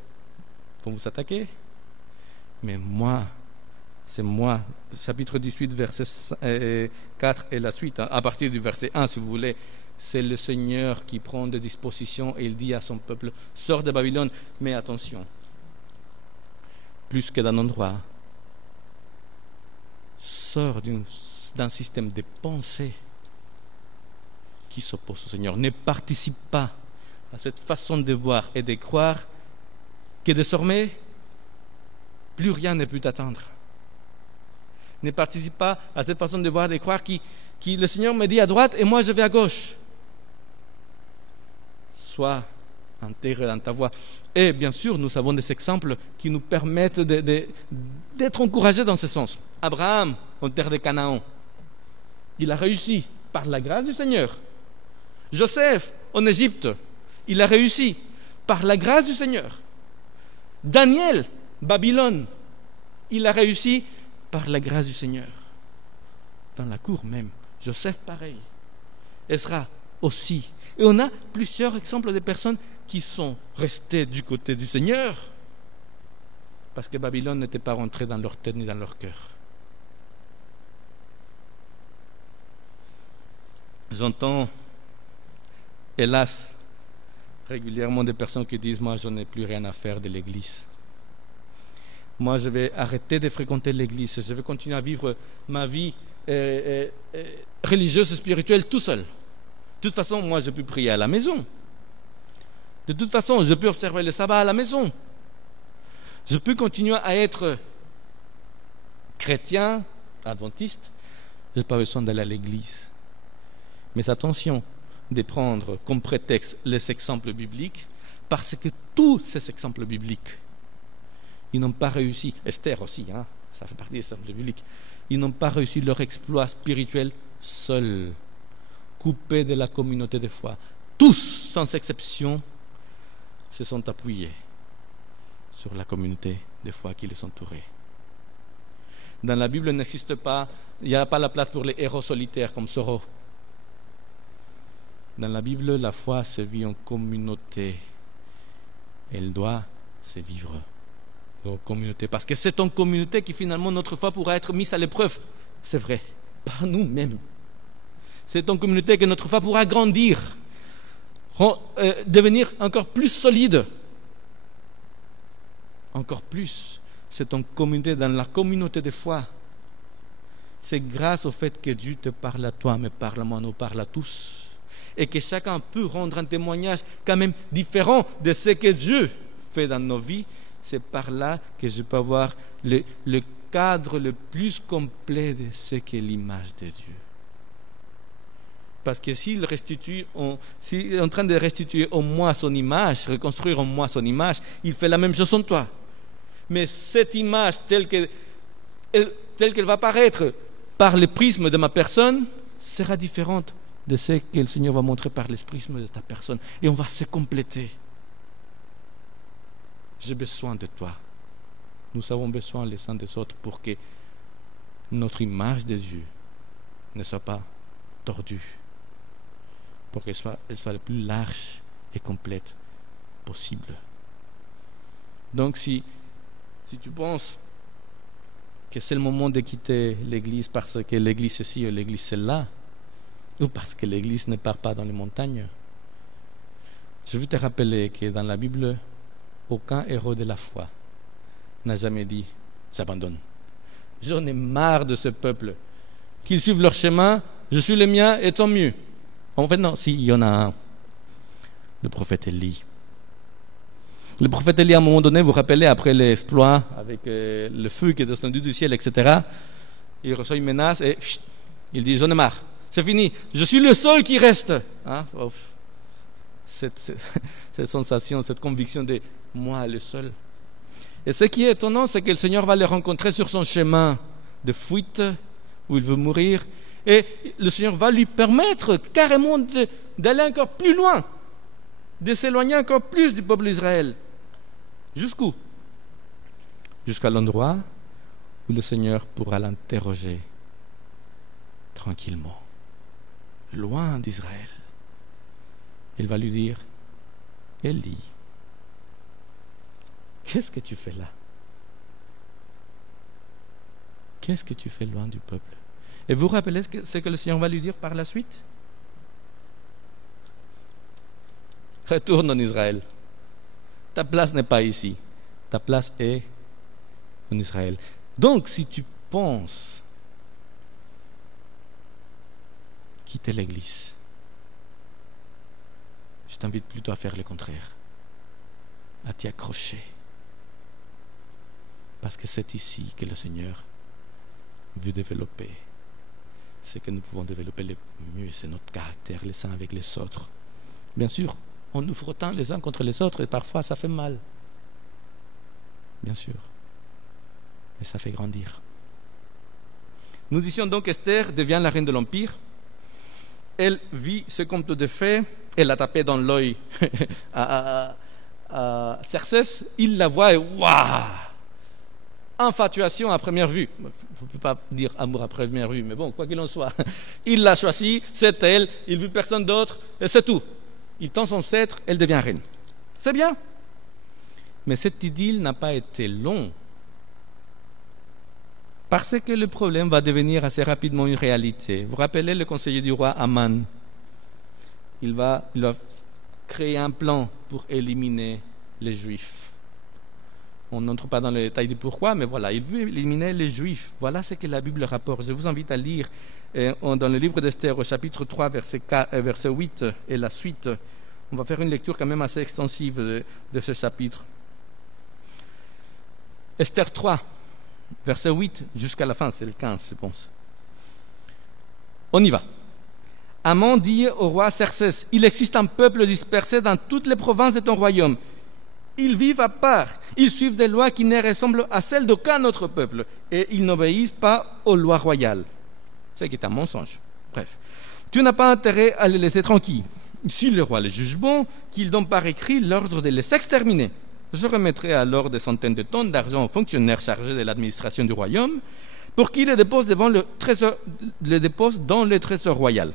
vont vous attaquer, mais moi, c'est moi. Chapitre 18, verset 4 et la suite, à partir du verset 1, si vous voulez, c'est le Seigneur qui prend des dispositions et il dit à son peuple, sors de Babylone, mais attention, plus que d'un endroit, sors d'un système de pensée qui s'oppose au Seigneur. Ne participe pas à cette façon de voir et de croire que désormais, plus rien ne peut t'atteindre. Ne participe pas à cette façon de voir et de croire qui le Seigneur me dit à droite et moi je vais à gauche. Sois intégré dans ta voie. Et bien sûr, nous avons des exemples qui nous permettent d'être encouragés dans ce sens. Abraham, en terre de Canaan, il a réussi par la grâce du Seigneur. Joseph, en Égypte, il a réussi par la grâce du Seigneur. Daniel, Babylone, il a réussi par la grâce du Seigneur. Dans la cour même, Joseph pareil. Ezra aussi. Et on a plusieurs exemples de personnes qui sont restées du côté du Seigneur parce que Babylone n'était pas rentrée dans leur tête ni dans leur cœur. J'entends, hélas, régulièrement des personnes qui disent « Moi, je n'ai plus rien à faire de l'Église. Moi, je vais arrêter de fréquenter l'Église. Je vais continuer à vivre ma vie religieuse et spirituelle tout seul. De toute façon, moi, je peux prier à la maison. De toute façon, je peux observer le sabbat à la maison. Je peux continuer à être chrétien, adventiste. Je n'ai pas besoin d'aller à l'église. Mais attention de prendre comme prétexte les exemples bibliques, parce que tous ces exemples bibliques, ils n'ont pas réussi. Esther aussi, ça fait partie des exemples bibliques. Ils n'ont pas réussi leur exploit spirituel seuls, coupés de la communauté de foi. Tous, sans exception, se sont appuyés sur la communauté de de foi qui les entouraient. Dans la Bible, n'existe pas, il n'y a pas la place pour les héros solitaires comme Soro. Dans la Bible, la foi se vit en communauté. Elle doit se vivre en communauté. Parce que c'est en communauté que finalement notre foi pourra être mise à l'épreuve. C'est vrai, par nous-mêmes. C'est en communauté que notre foi pourra grandir, devenir encore plus solide. Encore plus, c'est en communauté, dans la communauté de foi. C'est grâce au fait que Dieu te parle à toi, me parle à moi, nous parle à tous. Et que chacun peut rendre un témoignage quand même différent de ce que Dieu fait dans nos vies. C'est par là que je peux avoir le cadre le plus complet de ce qu'est l'image de Dieu. Parce que s'il est en train de restituer en moi son image, reconstruire en moi son image, il fait la même chose en toi. Mais cette image, telle qu'elle va paraître par le prisme de ma personne, sera différente de ce que le Seigneur va montrer par le prisme de ta personne. Et on va se compléter. J'ai besoin de toi. Nous avons besoin les uns des autres pour que notre image de Dieu ne soit pas tordue, pour qu'elle soit le plus large et complète possible. Donc si tu penses que c'est le moment de quitter l'Église parce que l'Église c'est ci ou l'Église c'est là, ou parce que l'Église ne part pas dans les montagnes, je veux te rappeler que dans la Bible, aucun héros de la foi n'a jamais dit « j'abandonne ». J'en ai marre de ce peuple. Qu'ils suivent leur chemin, je suis le mien et tant mieux. En fait, non, si, il y en a un. Le prophète Élie. Le prophète Élie, à un moment donné, vous vous rappelez, après l'exploit avec le feu qui est descendu du ciel, etc., il reçoit une menace et il dit « j'en ai marre, c'est fini, je suis le seul qui reste. Hein? » Cette sensation, cette conviction de « moi, le seul ». Et ce qui est étonnant, c'est que le Seigneur va le rencontrer sur son chemin de fuite, où il veut mourir, et le Seigneur va lui permettre carrément d'aller encore plus loin, de s'éloigner encore plus du peuple d'Israël. Jusqu'où? Jusqu'à l'endroit où le Seigneur pourra l'interroger tranquillement, loin d'Israël. Il va lui dire « Élie, qu'est-ce que tu fais là? Qu'est-ce que tu fais loin du peuple ?» Et vous vous rappelez ce que le Seigneur va lui dire par la suite? Retourne en Israël. Ta place n'est pas ici. Ta place est en Israël. Donc, si tu penses quitter l'Église, je t'invite plutôt à faire le contraire, à t'y accrocher. Parce que c'est ici que le Seigneur veut développer ce que nous pouvons développer le mieux, c'est notre caractère, les uns avec les autres. Bien sûr, on nous frottant les uns contre les autres et parfois ça fait mal. Bien sûr. Mais ça fait grandir. Nous disions donc qu'Esther devient la reine de l'Empire. Elle vit ce conte de fées. Elle a tapé dans l'œil à Xerxès. Il la voit et waouh! Infatuation à première vue. On ne peut pas dire amour à première vue, mais bon, quoi qu'il en soit. Il l'a choisie, c'est elle, il ne veut personne d'autre, et c'est tout. Il tend son sceptre, elle devient reine. C'est bien. Mais cette idylle n'a pas été longue. Parce que le problème va devenir assez rapidement une réalité. Vous vous rappelez le conseiller du roi Aman? Il va créer un plan pour éliminer les Juifs. On n'entre pas dans le détail du pourquoi, mais voilà, il veut éliminer les Juifs. Voilà ce que la Bible rapporte. Je vous invite à lire dans le livre d'Esther, au chapitre 3, verset 8 et la suite. On va faire une lecture quand même assez extensive de ce chapitre. Esther 3, verset 8 jusqu'à la fin, c'est le 15, je pense. On y va. Aman dit au roi Xerxès, « Il existe un peuple dispersé dans toutes les provinces de ton royaume. Ils vivent à part, ils suivent des lois qui ne ressemblent à celles d'aucun autre peuple, et ils n'obéissent pas aux lois royales. » C'est qui est un mensonge. Bref. Tu n'as pas intérêt à les laisser tranquilles. Si le roi les juge bon, qu'il donne par écrit l'ordre de les exterminer. je remettrai alors des centaines de tonnes d'argent aux fonctionnaires chargés de l'administration du royaume pour qu'ils le déposent dans le trésor royal.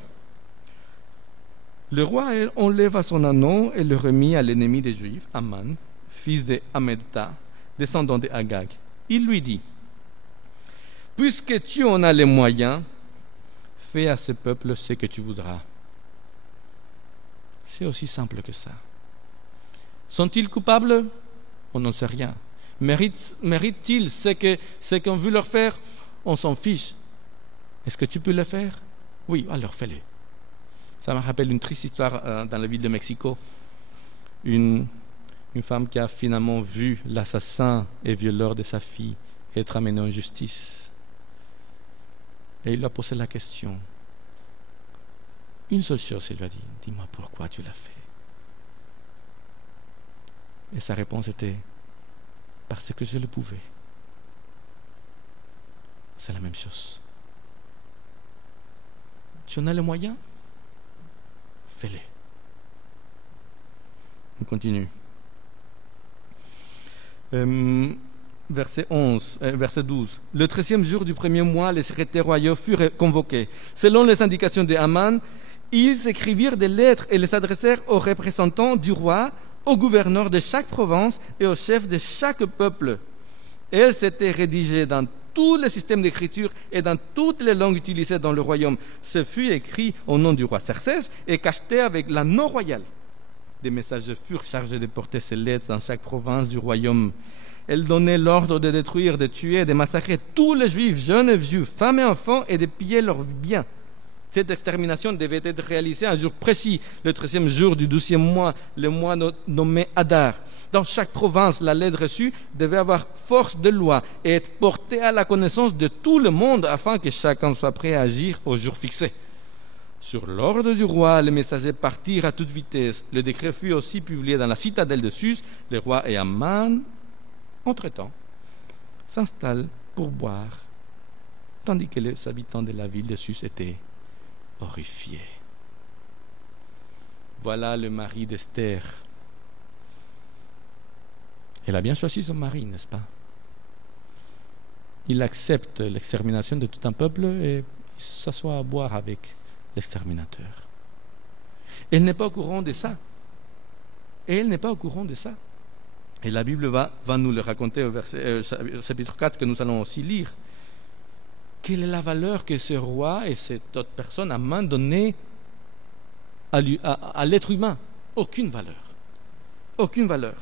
Le roi enleva son anneau et le remit à l'ennemi des Juifs, Aman, fils de Hammedatha, descendant de Agag. Il lui dit, « Puisque tu en as les moyens, fais à ce peuple ce que tu voudras. » C'est aussi simple que ça. Sont-ils coupables? On n'en sait rien. Méritent-ils ce qu'on veut leur faire? On s'en fiche. Est-ce que tu peux le faire? Oui, alors fais-le. Ça me rappelle une triste histoire dans la ville de Mexico. Une femme qui a finalement vu l'assassin et violeur de sa fille être amené en justice. Et il lui a posé la question. Une seule chose, il lui a dit, dis-moi pourquoi tu l'as fait. Et sa réponse était, parce que je le pouvais. C'est la même chose. Tu en as les moyens? Fais-les. On continue. Verset 12. Le 13e jour du premier mois, les secrétaires royaux furent convoqués. Selon les indications de Haman, ils écrivirent des lettres et les adressèrent aux représentants du roi, aux gouverneurs de chaque province et aux chefs de chaque peuple. Elles s'étaient rédigées dans tous les systèmes d'écriture et dans toutes les langues utilisées dans le royaume. Ce fut écrit au nom du roi Xerxès et cacheté avec l'anneau royal. Des messagers furent chargés de porter ces lettres dans chaque province du royaume. Elles donnaient l'ordre de détruire, de tuer, de massacrer tous les juifs, jeunes et vieux, femmes et enfants, et de piller leurs biens. Cette extermination devait être réalisée un jour précis, le 13e jour du 12e mois, le mois nommé Adar. Dans chaque province, la lettre reçue devait avoir force de loi et être portée à la connaissance de tout le monde afin que chacun soit prêt à agir au jour fixé. Sur l'ordre du roi, les messagers partirent à toute vitesse. Le décret fut aussi publié dans la citadelle de Sus. Le roi et Haman, entre-temps, s'installent pour boire, tandis que les habitants de la ville de Sus étaient horrifiés. Voilà le mari d'Esther. Elle a bien choisi son mari, n'est-ce pas? Il accepte l'extermination de tout un peuple et s'assoit à boire avec l'exterminateur. Elle n'est pas au courant de ça. Elle n'est pas au courant de ça. Et la Bible va nous le raconter au chapitre 4 que nous allons aussi lire. Quelle est la valeur que ce roi et cette autre personne Haman donné à l'être humain? Aucune valeur. Aucune valeur.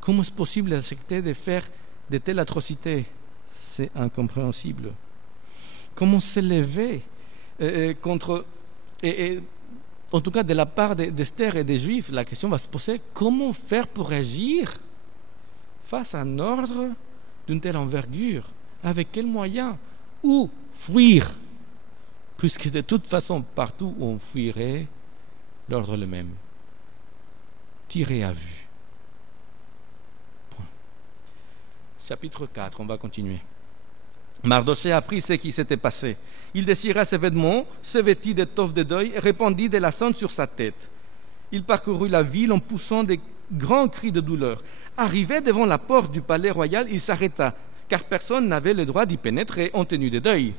Comment est-ce possible d'accepter de faire de telles atrocités? C'est incompréhensible. Comment s'élever contre... en tout cas, de la part d'Esther et des Juifs, la question va se poser, comment faire pour agir face à un ordre d'une telle envergure? Avec quels moyens? Où fuir? Puisque de toute façon, partout où on fuirait, l'ordre le même. Tirer à vue. Point. Chapitre 4, on va continuer. Mardochée apprit ce qui s'était passé. Il déchira ses vêtements, se vêtit d'étoffe de deuil et répandit de la cendre sur sa tête. Il parcourut la ville en poussant des grands cris de douleur. Arrivé devant la porte du palais royal, il s'arrêta, car personne n'avait le droit d'y pénétrer en tenue de deuil.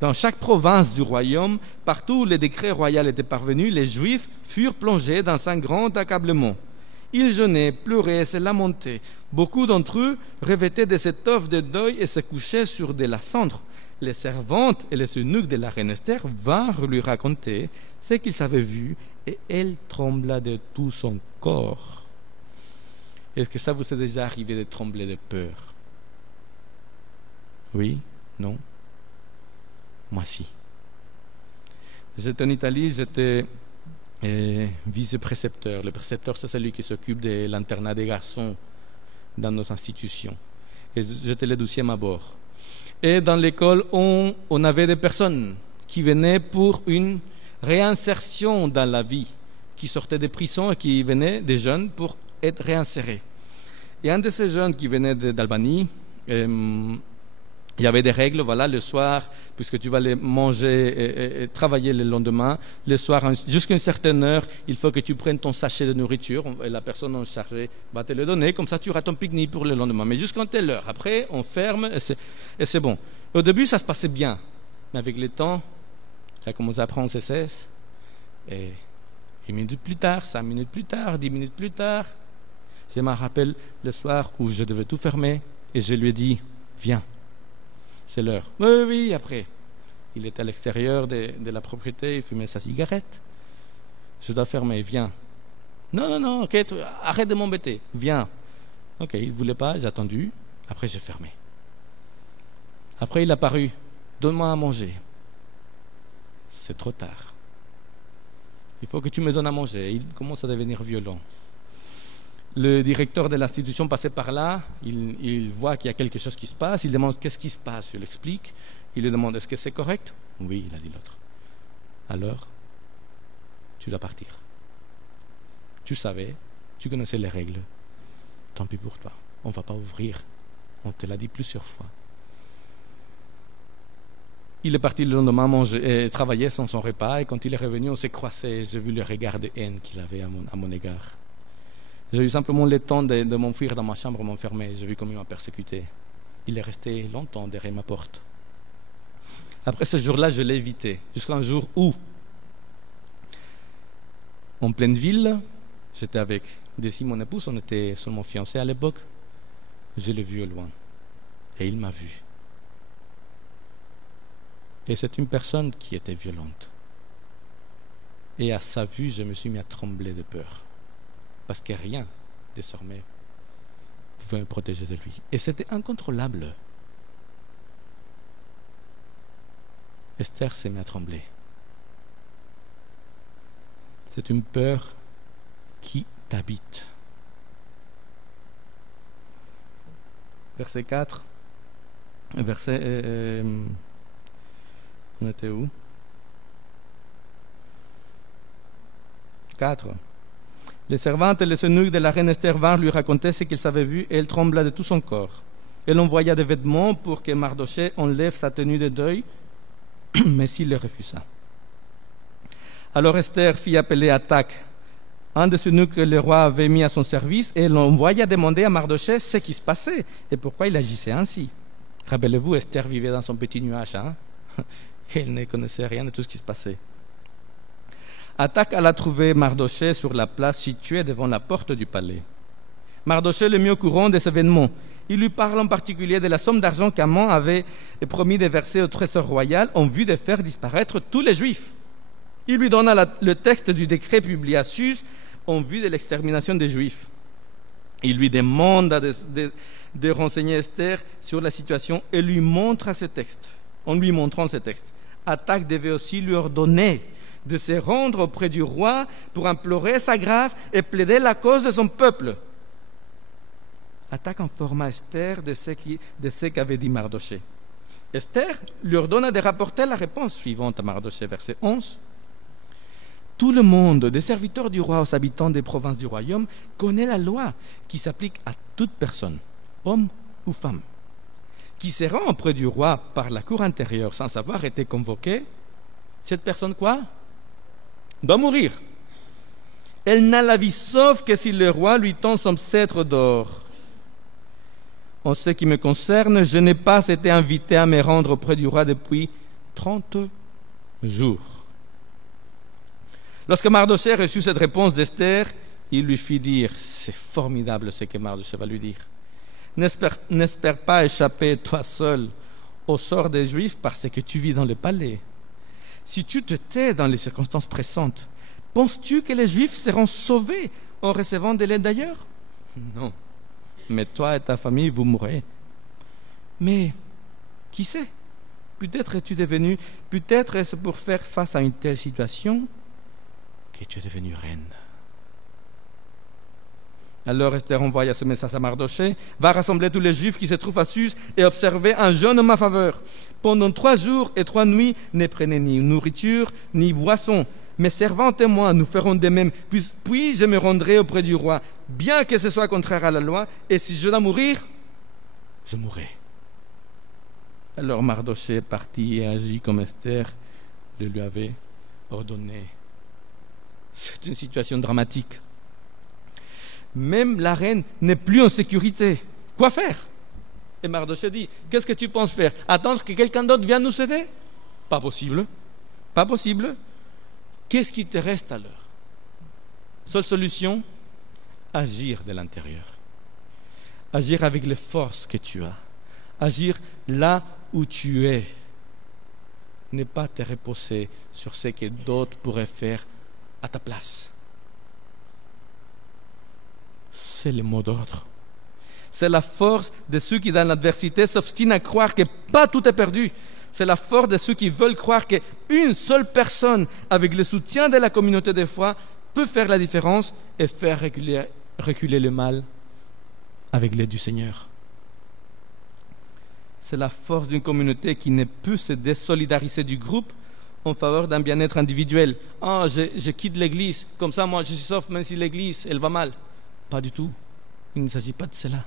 Dans chaque province du royaume, partout où le décret royal était parvenu, les Juifs furent plongés dans un grand accablement. Ils jeûnaient, pleuraient et se lamentaient. Beaucoup d'entre eux revêtaient des étoffes de deuil et se couchaient sur de la cendre. Les servantes et les eunuques de la reine Esther vinrent lui raconter ce qu'ils avaient vu et elle trembla de tout son corps. Est-ce que ça vous est déjà arrivé de trembler de peur? Oui? Non? Moi si. J'étais en Italie, j'étais vice-précepteur. Le précepteur, c'est celui qui s'occupe de l'internat des garçons dans nos institutions. Et j'étais le 12e à bord. Et dans l'école, on avait des personnes qui venaient pour une réinsertion dans la vie, qui sortaient des prisons et qui venaient, des jeunes, pour être réinsérés. Et un de ces jeunes qui venait d'Albanie Il y avait des règles, voilà, le soir, puisque tu vas les manger et travailler le lendemain, le soir, jusqu'à une certaine heure, il faut que tu prennes ton sachet de nourriture, et la personne en charge va te le donner, comme ça tu auras ton pique-nique pour le lendemain. Mais jusqu'à telle heure, après, on ferme, et c'est bon. Au début, ça se passait bien, mais avec le temps, ça a commencé à prendre ses cesse, et 1 minute plus tard, 5 minutes plus tard, 10 minutes plus tard, je me rappelle le soir où je devais tout fermer, et je lui ai dit, viens. C'est l'heure. Oui, après. Il était à l'extérieur de la propriété, il fumait sa cigarette. Je dois fermer, viens. Non, ok, arrête de m'embêter, viens. Ok, il ne voulait pas, j'ai attendu. Après, j'ai fermé. Après, il est apparu. Donne-moi à manger. C'est trop tard. Il faut que tu me donnes à manger. Il commence à devenir violent. Le directeur de l'institution passait par là, il voit qu'il y a quelque chose qui se passe, il demande qu'est-ce qui se passe, je l'explique, il lui demande est-ce que c'est correct? Oui, il a dit l'autre. Alors, tu dois partir. Tu savais, tu connaissais les règles, tant pis pour toi, on ne va pas ouvrir, on te l'a dit plusieurs fois. Il est parti le lendemain manger et travailler sans son repas, et quand il est revenu, on s'est croisés, j'ai vu le regard de haine qu'il avait à mon égard. J'ai eu simplement le temps de m'enfuir dans ma chambre, m'enfermer. J'ai vu comme il m'a persécuté. Il est resté longtemps derrière ma porte. Après ce jour-là, je l'ai évité. Jusqu'à un jour où, en pleine ville, j'étais avec Desi, mon épouse, on était seulement fiancés à l'époque. Je l'ai vu au loin. Et il m'a vu. Et c'est une personne qui était violente. Et à sa vue, je me suis mis à trembler de peur. Parce que rien, désormais, pouvait me protéger de lui. Et c'était incontrôlable. Esther s'est mise à trembler. C'est une peur qui t'habite. Verset 4. On était où? 4. Les servantes et les eunuques de la reine Esther vinrent lui raconter ce qu'ils avaient vu, et elle trembla de tout son corps. Elle envoya des vêtements pour que Mardochée enlève sa tenue de deuil, mais il le refusa. Alors Esther fit appeler Hathach, un des eunuques que le roi avait mis à son service, et elle envoya demander à Mardochée ce qui se passait et pourquoi il agissait ainsi. Rappelez-vous, Esther vivait dans son petit nuage, elle ne connaissait rien de tout ce qui se passait. Hathach alla trouver Mardochée sur la place située devant la porte du palais. Mardochée le mit au courant des événements. Il lui parle en particulier de la somme d'argent qu'Aman avait promis de verser au trésor royal en vue de faire disparaître tous les Juifs. Il lui donna le texte du décret Publius en vue de l'extermination des Juifs. Il lui demanda de renseigner Esther sur la situation et lui montra ce texte. En lui montrant ce texte, Hathach devait aussi lui ordonner de se rendre auprès du roi pour implorer sa grâce et plaider la cause de son peuple. Hathach informa Esther de ce qu'avait dit Mardochée. Esther lui ordonna de rapporter la réponse suivante à Mardochée, verset 11. Tout le monde, des serviteurs du roi aux habitants des provinces du royaume, connaît la loi qui s'applique à toute personne, homme ou femme, qui se rend auprès du roi par la cour intérieure sans avoir été convoquée. Cette personne quoi? Doit mourir. Elle n'a la vie sauf que si le roi lui tend son sceptre d'or. En ce qui me concerne, je n'ai pas été invité à me rendre auprès du roi depuis 30 jours. Lorsque Mardochée reçut cette réponse d'Esther, il lui fit dire, c'est formidable ce que Mardochée va lui dire, n'espère pas échapper toi seul au sort des Juifs parce que tu vis dans le palais. Si tu te tais dans les circonstances pressantes, penses-tu que les Juifs seront sauvés en recevant de l'aide d'ailleurs? Non. Mais toi et ta famille, vous mourrez. Mais, qui sait? Peut-être est-ce pour faire face à une telle situation que tu es devenue reine. Alors Esther envoya ce message à Mardochée, va rassembler tous les Juifs qui se trouvent à Suse et observer un jeûne en ma faveur. Pendant 3 jours et 3 nuits, ne prenez ni nourriture ni boisson. Mes servantes et moi, nous ferons de même. Puis je me rendrai auprès du roi, bien que ce soit contraire à la loi, et si je dois mourir, je mourrai. Alors Mardochée est parti et agit comme Esther le lui avait ordonné. C'est une situation dramatique. Même la reine n'est plus en sécurité. Quoi faire? Et Mardochée dit, qu'est-ce que tu penses faire? Attendre que quelqu'un d'autre vienne nous aider? Pas possible. Pas possible. Qu'est-ce qui te reste alors? Seule solution, agir de l'intérieur. Agir avec les forces que tu as. Agir là où tu es. Ne pas te reposer sur ce que d'autres pourraient faire à ta place. C'est le mot d'ordre. C'est la force de ceux qui, dans l'adversité, s'obstinent à croire que pas tout est perdu. C'est la force de ceux qui veulent croire qu'une seule personne, avec le soutien de la communauté de foi, peut faire la différence et faire reculer le mal avec l'aide du Seigneur. C'est la force d'une communauté qui ne peut se désolidariser du groupe en faveur d'un bien-être individuel. « Ah, je quitte l'église, comme ça moi je suis sauf même si l'église, elle va mal. » Pas du tout. Il ne s'agit pas de cela.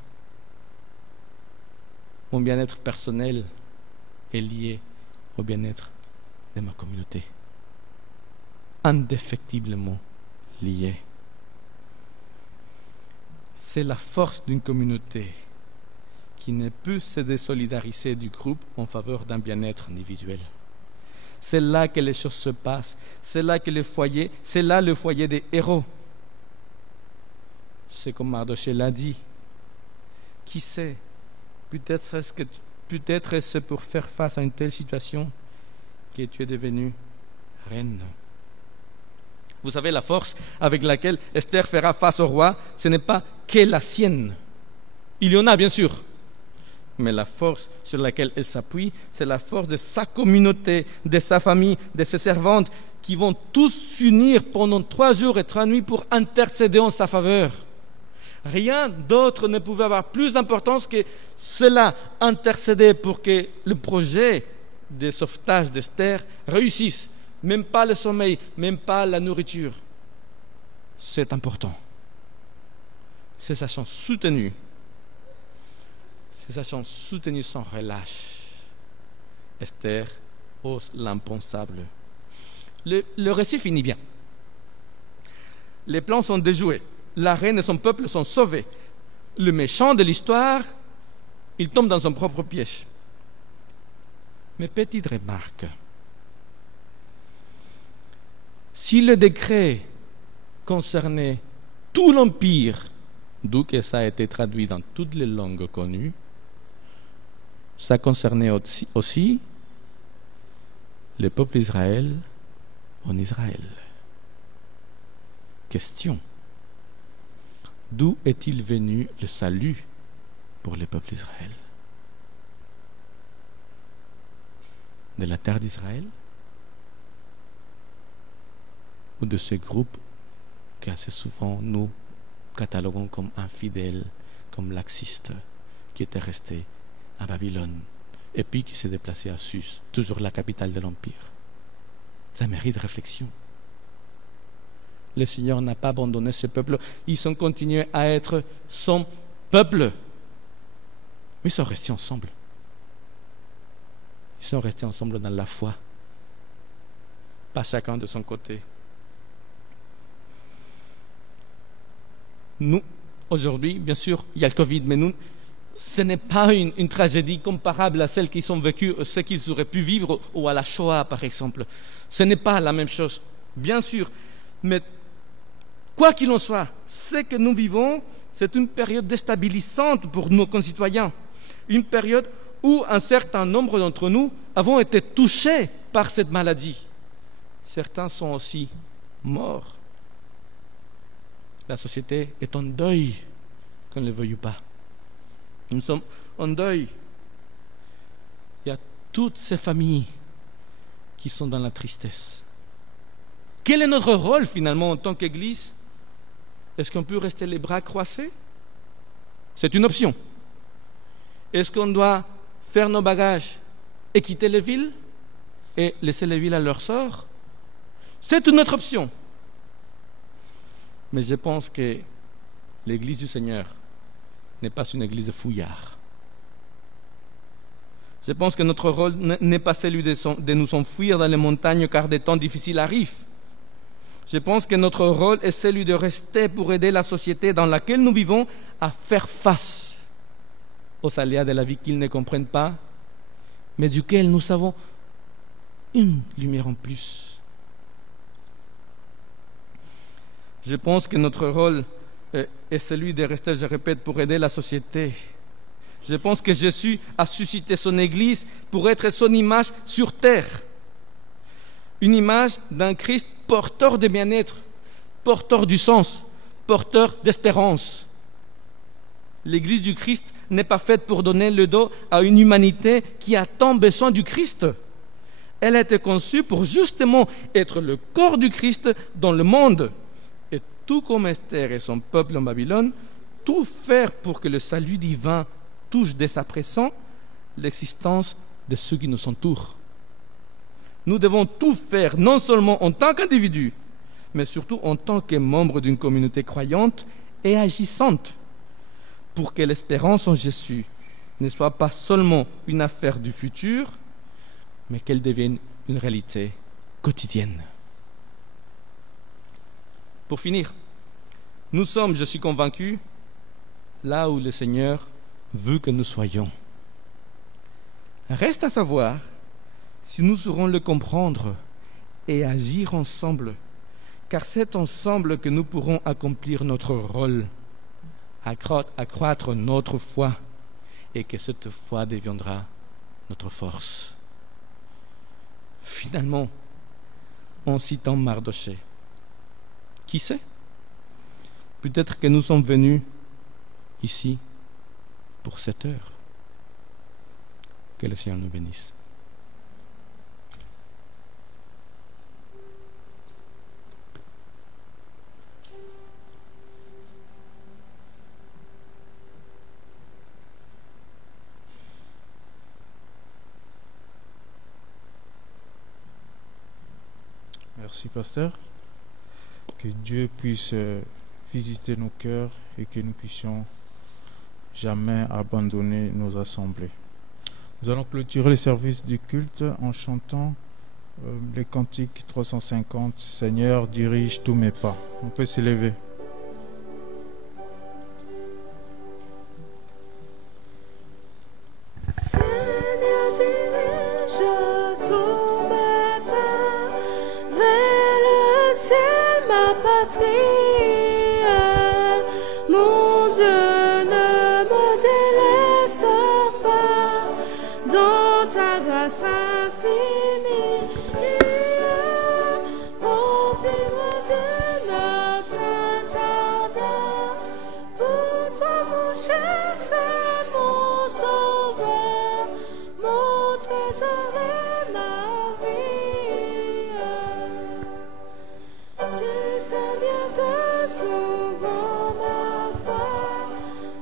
Mon bien-être personnel est lié au bien-être de ma communauté. Indéfectiblement lié. C'est la force d'une communauté qui ne peut se désolidariser du groupe en faveur d'un bien-être individuel. C'est là que les choses se passent. C'est là que c'est là le foyer des héros. C'est comme Mardochée l'a dit. Qui sait? Peut-être est-ce pour faire face à une telle situation que tu es devenue reine. Vous savez, la force avec laquelle Esther fera face au roi, ce n'est pas que la sienne. Il y en a, bien sûr. Mais la force sur laquelle elle s'appuie, c'est la force de sa communauté, de sa famille, de ses servantes, qui vont tous s'unir pendant 3 jours et 3 nuits pour intercéder en sa faveur. Rien d'autre ne pouvait avoir plus d'importance que cela, intercéder pour que le projet de sauvetage d'Esther réussisse. Même pas le sommeil, même pas la nourriture. C'est important. C'est sa chance soutenue. C'est sa chance soutenue sans relâche. Esther ose l'impensable. Le récit finit bien. Les plans sont déjoués. La reine et son peuple sont sauvés. Le méchant de l'histoire, il tombe dans son propre piège. Mais petite remarque. Si le décret concernait tout l'Empire, d'où que ça a été traduit dans toutes les langues connues, ça concernait aussi le peuple d'Israël en Israël. Question. D'où est-il venu le salut pour le peuple d'Israël? De la terre d'Israël? Ou de ce groupe qu'assez souvent nous cataloguons comme infidèles, comme laxistes, qui était resté à Babylone et puis qui s'est déplacé à Sus, toujours la capitale de l'Empire? Ça mérite réflexion. Le Seigneur n'a pas abandonné ce peuple. Ils ont continué à être son peuple. Mais ils sont restés ensemble. Ils sont restés ensemble dans la foi. Pas chacun de son côté. Nous, aujourd'hui, bien sûr, il y a le Covid, mais nous, ce n'est pas une tragédie comparable à celle qu'ils ont vécue, ce qu'ils auraient pu vivre, ou à la Shoah, par exemple. Ce n'est pas la même chose, bien sûr. Mais quoi qu'il en soit, ce que nous vivons, c'est une période déstabilisante pour nos concitoyens. Une période où un certain nombre d'entre nous avons été touchés par cette maladie. Certains sont aussi morts. La société est en deuil, qu'on ne le veuille pas. Nous sommes en deuil. Il y a toutes ces familles qui sont dans la tristesse. Quel est notre rôle finalement en tant qu'Église? Est-ce qu'on peut rester les bras croisés? C'est une option. Est-ce qu'on doit faire nos bagages et quitter les villes et laisser les villes à leur sort? C'est une autre option. Mais je pense que l'Église du Seigneur n'est pas une église de fouillards. Je pense que notre rôle n'est pas celui de nous enfuir dans les montagnes car des temps difficiles arrivent. Je pense que notre rôle est celui de rester pour aider la société dans laquelle nous vivons à faire face aux aléas de la vie qu'ils ne comprennent pas, mais duquel nous avons une lumière en plus. Je pense que notre rôle est celui de rester, je répète, pour aider la société. Je pense que Jésus a suscité son Église pour être son image sur terre. Une image d'un Christ porteur de bien-être, porteur du sens, porteur d'espérance. L'Église du Christ n'est pas faite pour donner le dos à une humanité qui a tant besoin du Christ. Elle a été conçue pour justement être le corps du Christ dans le monde. Et tout comme Esther et son peuple en Babylone, tout faire pour que le salut divin touche dès à présent l'existence de ceux qui nous entourent. Nous devons tout faire, non seulement en tant qu'individus, mais surtout en tant que membres d'une communauté croyante et agissante, pour que l'espérance en Jésus ne soit pas seulement une affaire du futur, mais qu'elle devienne une réalité quotidienne. Pour finir, nous sommes, je suis convaincu, là où le Seigneur veut que nous soyons. Reste à savoir si nous saurons le comprendre et agir ensemble, car c'est ensemble que nous pourrons accomplir notre rôle, accroître notre foi, et que cette foi deviendra notre force. Finalement, en citant Mardochée, qui sait? Peut-être que nous sommes venus ici pour cette heure. Que le Seigneur nous bénisse. Merci, pasteur. Que Dieu puisse visiter nos cœurs et que nous puissions jamais abandonner nos assemblées. Nous allons clôturer le service du culte en chantant les cantiques 350. Seigneur, dirige tous mes pas. On peut s'élever. Seigneur, dirige tous mes pas vers le ciel, ma patrie. Mon Dieu, ne me délaisse pas dans ta grâce infinie. Remplis-moi d'une sainte ardeur pour toi, mon chef et mon sauveur, mon trésor et ma vie. Tu sais bien que souvent ma foi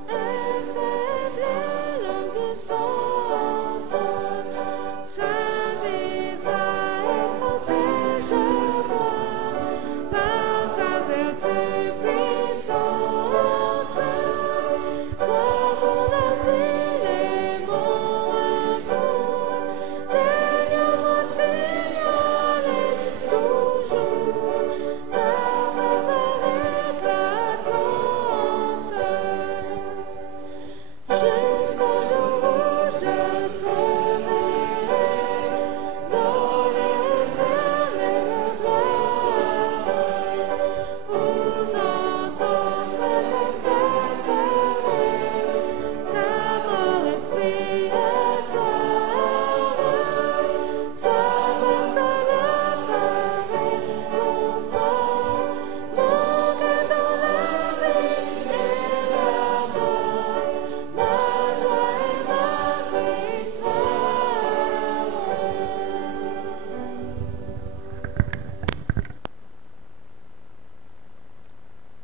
est faible et languissante. Saint Israël, protège-moi par ta vertu puissante. Sois mon asile et mon recours. Seigneur, signaler toujours ta faveur éclatante. Jusqu'au jour où je te verrai dans l'éternelle gloire, où dans ton sein j'exalterai ta mort expiatoire. Sois ma seule gloire et mon fort, mon cœur dans la vie et la mort, ma joie et ma victoire.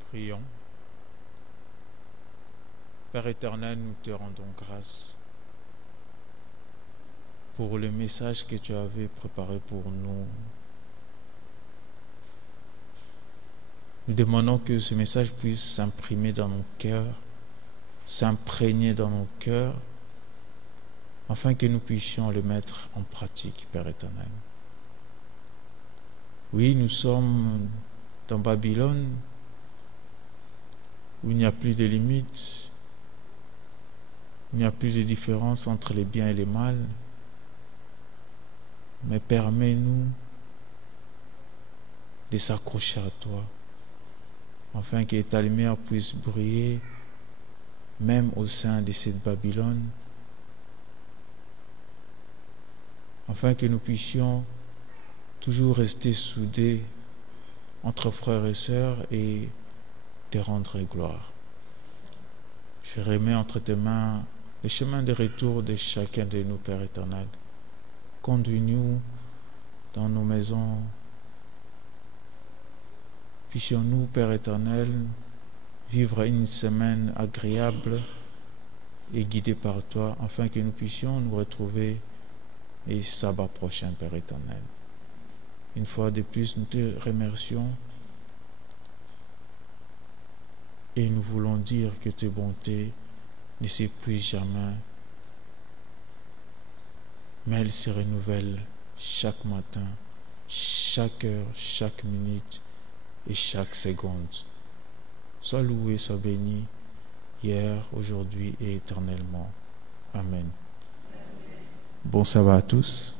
Prions. Père éternel, nous te rendons grâce pour le message que tu avais préparé pour nous. Nous demandons que ce message puisse s'imprimer dans nos cœurs, s'imprégner dans nos cœurs afin que nous puissions le mettre en pratique, Père éternel. Oui, nous sommes dans Babylone, où il n'y a plus de limites, il n'y a plus de différence entre les biens et les mal, mais permets-nous de s'accrocher à toi, afin que ta lumière puisse briller même au sein de cette Babylone, afin que nous puissions toujours rester soudés entre frères et sœurs et te rendre gloire. Je remets entre tes mains le chemin de retour de chacun de nous, Père éternel. Conduis-nous dans nos maisons. Puissions-nous, Père éternel, vivre une semaine agréable et guidée par toi, afin que nous puissions nous retrouver le sabbat prochain, Père éternel. Une fois de plus, nous te remercions et nous voulons dire que tes bontés ne s'épuisent jamais, mais elles se renouvellent chaque matin, chaque heure, chaque minute et chaque seconde. Sois loué, sois béni, hier, aujourd'hui et éternellement. Amen. Bon sabbat à tous.